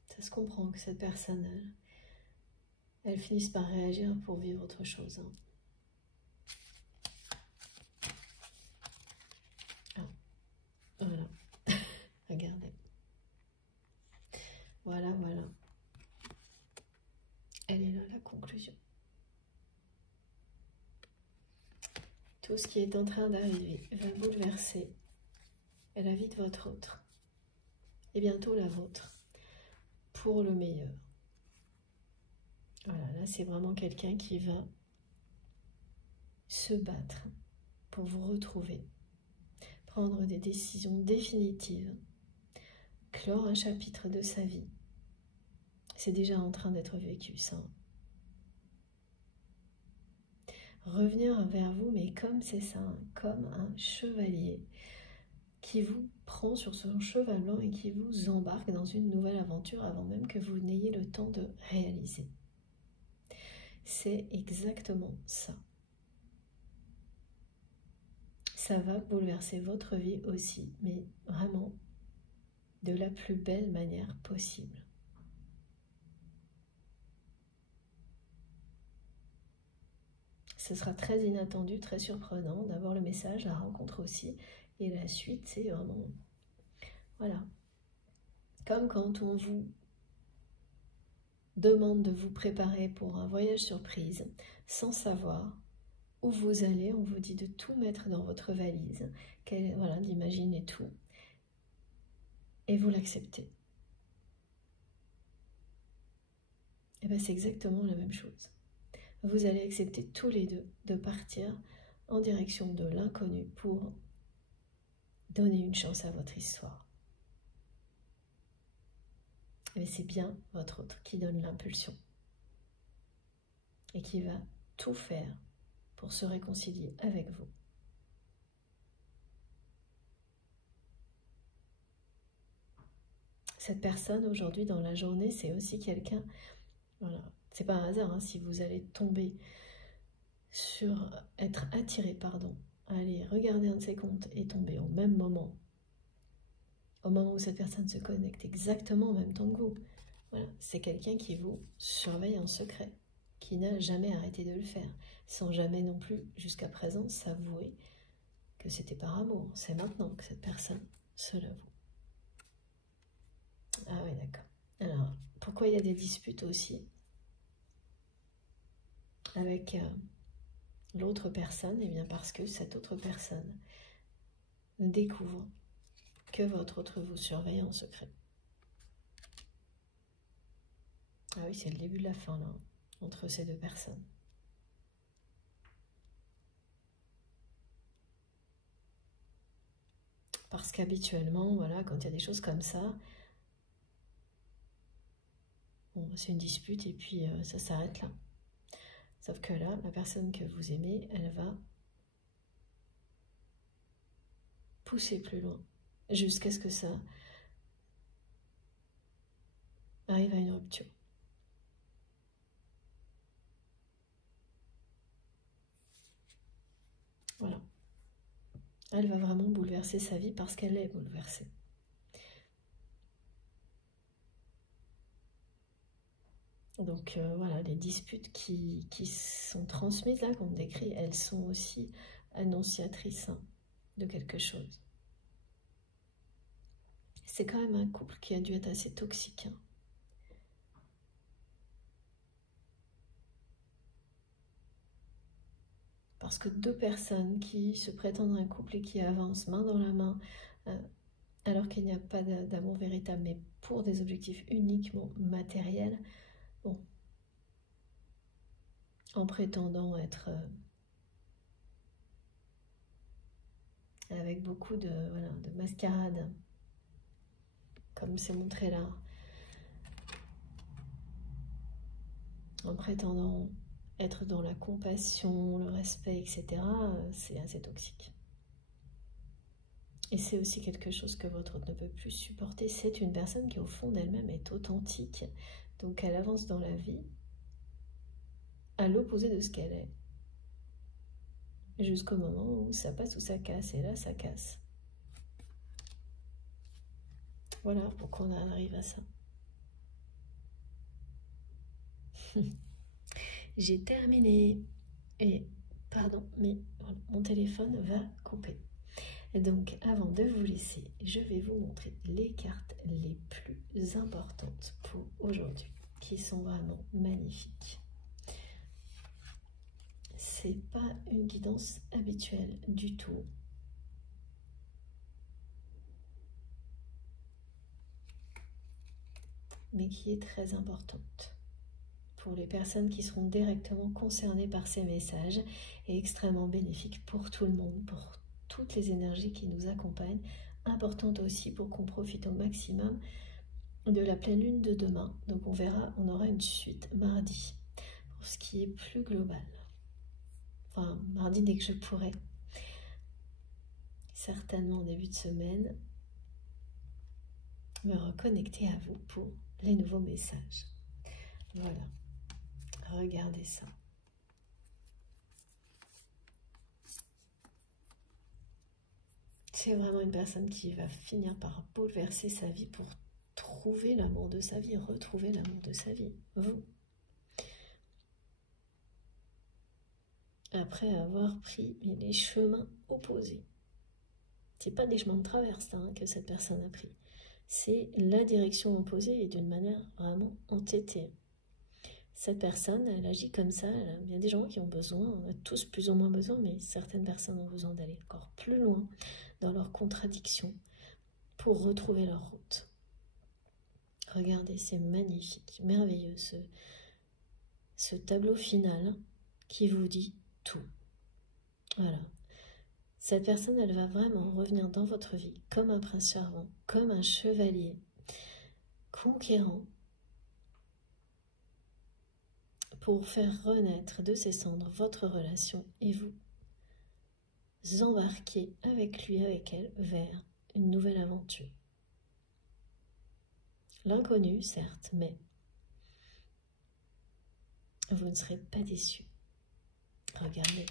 Ça se comprend que cette personne, elle finisse par réagir pour vivre autre chose. Ah, voilà. Regardez. Voilà, voilà. Elle est là, la conclusion. Tout ce qui est en train d'arriver va bouleverser la vie de votre autre. Et bientôt la vôtre. Pour le meilleur. Voilà, là c'est vraiment quelqu'un qui va se battre pour vous retrouver. Prendre des décisions définitives. Clore un chapitre de sa vie. C'est déjà en train d'être vécu, ça. Revenir vers vous, mais comme c'est ça, comme un chevalier qui vous prend sur son cheval blanc et qui vous embarque dans une nouvelle aventure avant même que vous n'ayez le temps de réaliser. C'est exactement ça. Ça va bouleverser votre vie aussi, mais vraiment de la plus belle manière possible. Ce sera très inattendu, très surprenant d'avoir le message, la rencontre aussi. Et la suite, c'est vraiment... Voilà. Comme quand on vous demande de vous préparer pour un voyage surprise, sans savoir où vous allez. On vous dit de tout mettre dans votre valise, voilà, d'imaginer tout, et vous l'acceptez. Et bien c'est exactement la même chose. Vous allez accepter tous les deux de partir en direction de l'inconnu pour donner une chance à votre histoire. Mais c'est bien votre autre qui donne l'impulsion et qui va tout faire pour se réconcilier avec vous. Cette personne aujourd'hui dans la journée, c'est aussi quelqu'un, voilà, c'est pas un hasard hein, si vous allez tomber sur, être attiré, pardon, aller regarder un de ses comptes et tomber au même moment où cette personne se connecte exactement en même temps que vous. Voilà, c'est quelqu'un qui vous surveille en secret, qui n'a jamais arrêté de le faire, sans jamais non plus, jusqu'à présent, s'avouer que c'était par amour. C'est maintenant que cette personne se l'avoue. Ah oui, d'accord. Alors, pourquoi il y a des disputes aussi avec l'autre personne? Eh bien parce que cette autre personne découvre que votre autre vous surveille en secret. Ah oui, c'est le début de la fin, là, entre ces deux personnes. Parce qu'habituellement, voilà, quand il y a des choses comme ça, bon, c'est une dispute et puis ça s'arrête là. Sauf que là, la personne que vous aimez, elle va pousser plus loin, jusqu'à ce que ça arrive à une rupture. Voilà. Elle va vraiment bouleverser sa vie parce qu'elle est bouleversée. Donc voilà, les disputes qui sont transmises là, qu'on décrit, elles sont aussi annonciatrices hein, de quelque chose. C'est quand même un couple qui a dû être assez toxique. Hein. Parce que deux personnes qui se prétendent un couple et qui avancent main dans la main, alors qu'il n'y a pas d'amour véritable, mais pour des objectifs uniquement matériels, bon, en prétendant être avec beaucoup de, voilà, de mascarade, comme c'est montré là, en prétendant être dans la compassion, le respect, etc., c'est assez toxique. Et c'est aussi quelque chose que votre autre ne peut plus supporter. C'est une personne qui, au fond d'elle-même, est authentique. Donc, elle avance dans la vie à l'opposé de ce qu'elle est. Jusqu'au moment où ça passe ou ça casse. Et là, ça casse. Voilà pourquoi on arrive à ça. J'ai terminé. Et, pardon, mais mon téléphone va couper. Donc, avant de vous laisser, je vais vous montrer les cartes les plus importantes pour aujourd'hui, qui sont vraiment magnifiques. C'est pas une guidance habituelle du tout. Mais qui est très importante pour les personnes qui seront directement concernées par ces messages et extrêmement bénéfique pour tout le monde, pour toutes les énergies qui nous accompagnent, importante aussi pour qu'on profite au maximum de la pleine lune de demain. Donc on verra, on aura une suite mardi pour ce qui est plus global. Enfin, mardi dès que je pourrai. Certainement en début de semaine, me reconnecter à vous pour les nouveaux messages. Voilà, regardez ça. C'est vraiment une personne qui va finir par bouleverser sa vie pour trouver l'amour de sa vie, retrouver l'amour de sa vie. Vous. Après avoir pris les chemins opposés. C'est pas des chemins de traverse hein, que cette personne a pris. C'est la direction opposée et d'une manière vraiment entêtée. cette personne, elle agit comme ça. Il y a des gens qui ont besoin, on a tous plus ou moins besoin, mais certaines personnes ont besoin d'aller encore plus loin dans leurs contradictions pour retrouver leur route. Regardez, c'est magnifique, merveilleux, ce tableau final qui vous dit tout. Voilà. Cette personne, elle va vraiment revenir dans votre vie comme un prince charmant, comme un chevalier conquérant, pour faire renaître de ses cendres votre relation et vous embarquer avec lui, avec elle, vers une nouvelle aventure. L'inconnu, certes, mais vous ne serez pas déçus. Regardez.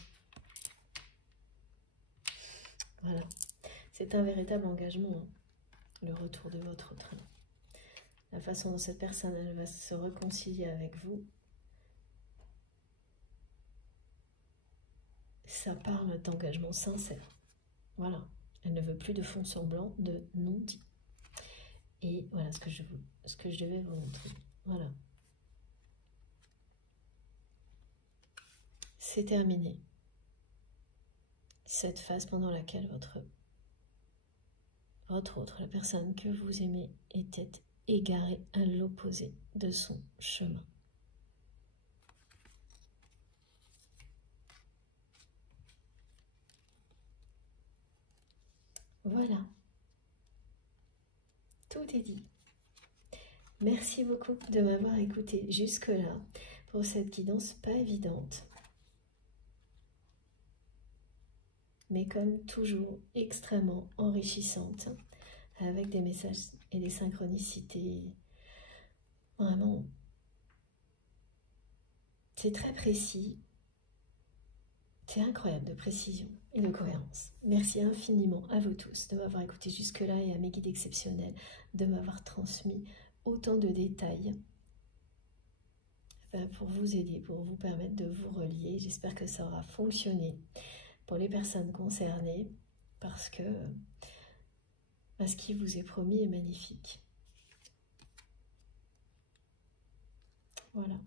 Voilà. C'est un véritable engagement, hein, le retour de votre train. La façon dont cette personne, elle va se réconcilier avec vous, ça parle d'engagement sincère. Voilà. Elle ne veut plus de fond semblant, de non-dit. Et voilà ce que je devais vous montrer. Voilà. C'est terminé. Cette phase pendant laquelle votre autre, la personne que vous aimez, était égarée à l'opposé de son chemin. Voilà. Tout est dit. Merci beaucoup de m'avoir écouté jusque-là pour cette guidance pas évidente. Mais comme toujours extrêmement enrichissante, avec des messages et des synchronicités. Vraiment, c'est très précis, c'est incroyable de précision et de cohérence. Merci infiniment à vous tous de m'avoir écouté jusque-là et à mes guides exceptionnels de m'avoir transmis autant de détails pour vous aider, pour vous permettre de vous relier. J'espère que ça aura fonctionné pour les personnes concernées, parce que ce qui vous est promis est magnifique. Voilà.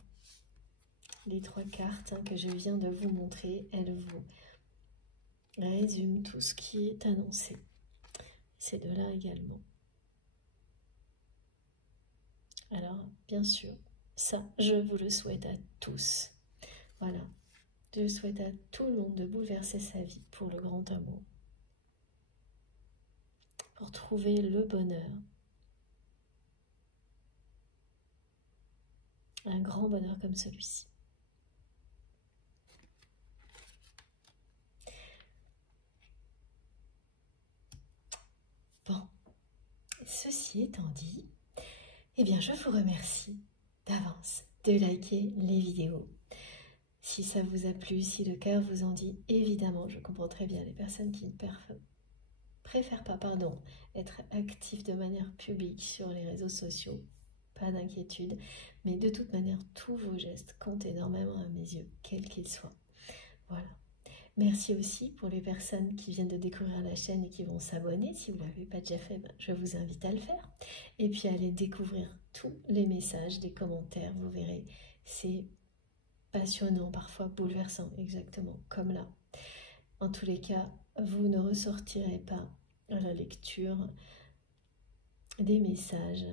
Les 3 cartes que je viens de vous montrer, elles vous résument tout ce qui est annoncé. Ces deux-là également. Alors, bien sûr, ça, je vous le souhaite à tous. Voilà. Je souhaite à tout le monde de bouleverser sa vie pour le grand amour. Pour trouver le bonheur. Un grand bonheur comme celui-ci. Bon, ceci étant dit, eh bien je vous remercie d'avance de liker les vidéos. Si ça vous a plu, si le cœur vous en dit, évidemment, je comprends très bien les personnes qui ne préfèrent pas, être actifs de manière publique sur les réseaux sociaux. Pas d'inquiétude, mais de toute manière, tous vos gestes comptent énormément à mes yeux, quels qu'ils soient. Voilà. Merci aussi pour les personnes qui viennent de découvrir la chaîne et qui vont s'abonner. Si vous ne l'avez pas déjà fait, je vous invite à le faire. Et puis à aller découvrir tous les messages, les commentaires, vous verrez, c'est passionnant, parfois bouleversant, exactement comme là. En tous les cas, vous ne ressortirez pas à la lecture des messages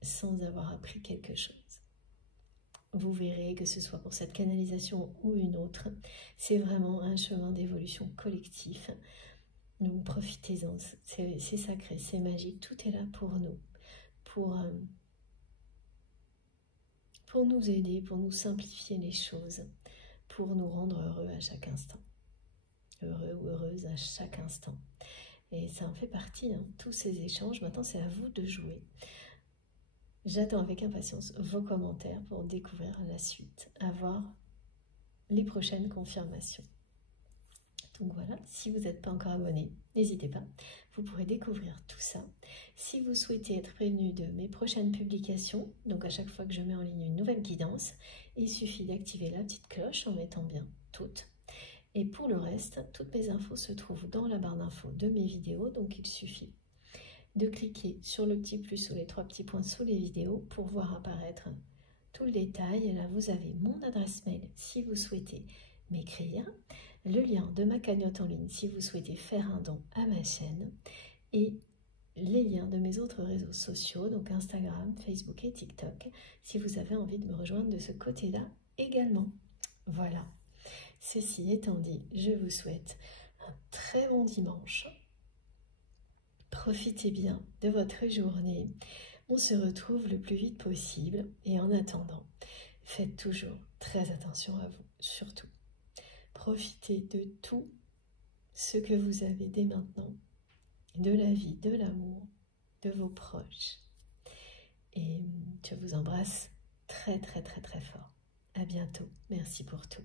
sans avoir appris quelque chose. Vous verrez que ce soit pour cette canalisation ou une autre, c'est vraiment un chemin d'évolution collectif. Donc profitez-en, c'est sacré, c'est magique, tout est là pour nous, pour nous aider, pour nous simplifier les choses, pour nous rendre heureux à chaque instant. Heureux ou heureuse à chaque instant. Et ça en fait partie, hein, tous ces échanges. Maintenant, c'est à vous de jouer. J'attends avec impatience vos commentaires pour découvrir la suite, avoir les prochaines confirmations. Donc voilà, si vous n'êtes pas encore abonné, n'hésitez pas, vous pourrez découvrir tout ça. Si vous souhaitez être prévenu de mes prochaines publications, donc à chaque fois que je mets en ligne une nouvelle guidance, il suffit d'activer la petite cloche en mettant bien toutes. Et pour le reste, toutes mes infos se trouvent dans la barre d'infos de mes vidéos, donc il suffit de cliquer sur le petit plus ou les 3 petits points sous les vidéos pour voir apparaître tout le détail. Et là, vous avez mon adresse mail si vous souhaitez m'écrire, le lien de ma cagnotte en ligne si vous souhaitez faire un don à ma chaîne, et les liens de mes autres réseaux sociaux, donc Instagram, Facebook et TikTok, si vous avez envie de me rejoindre de ce côté-là également. Voilà, ceci étant dit, je vous souhaite un très bon dimanche. Profitez bien de votre journée. On se retrouve le plus vite possible et en attendant, faites toujours très attention à vous, surtout. Profitez de tout ce que vous avez dès maintenant, de la vie, de l'amour, de vos proches. Et je vous embrasse très très très très fort. À bientôt. Merci pour tout.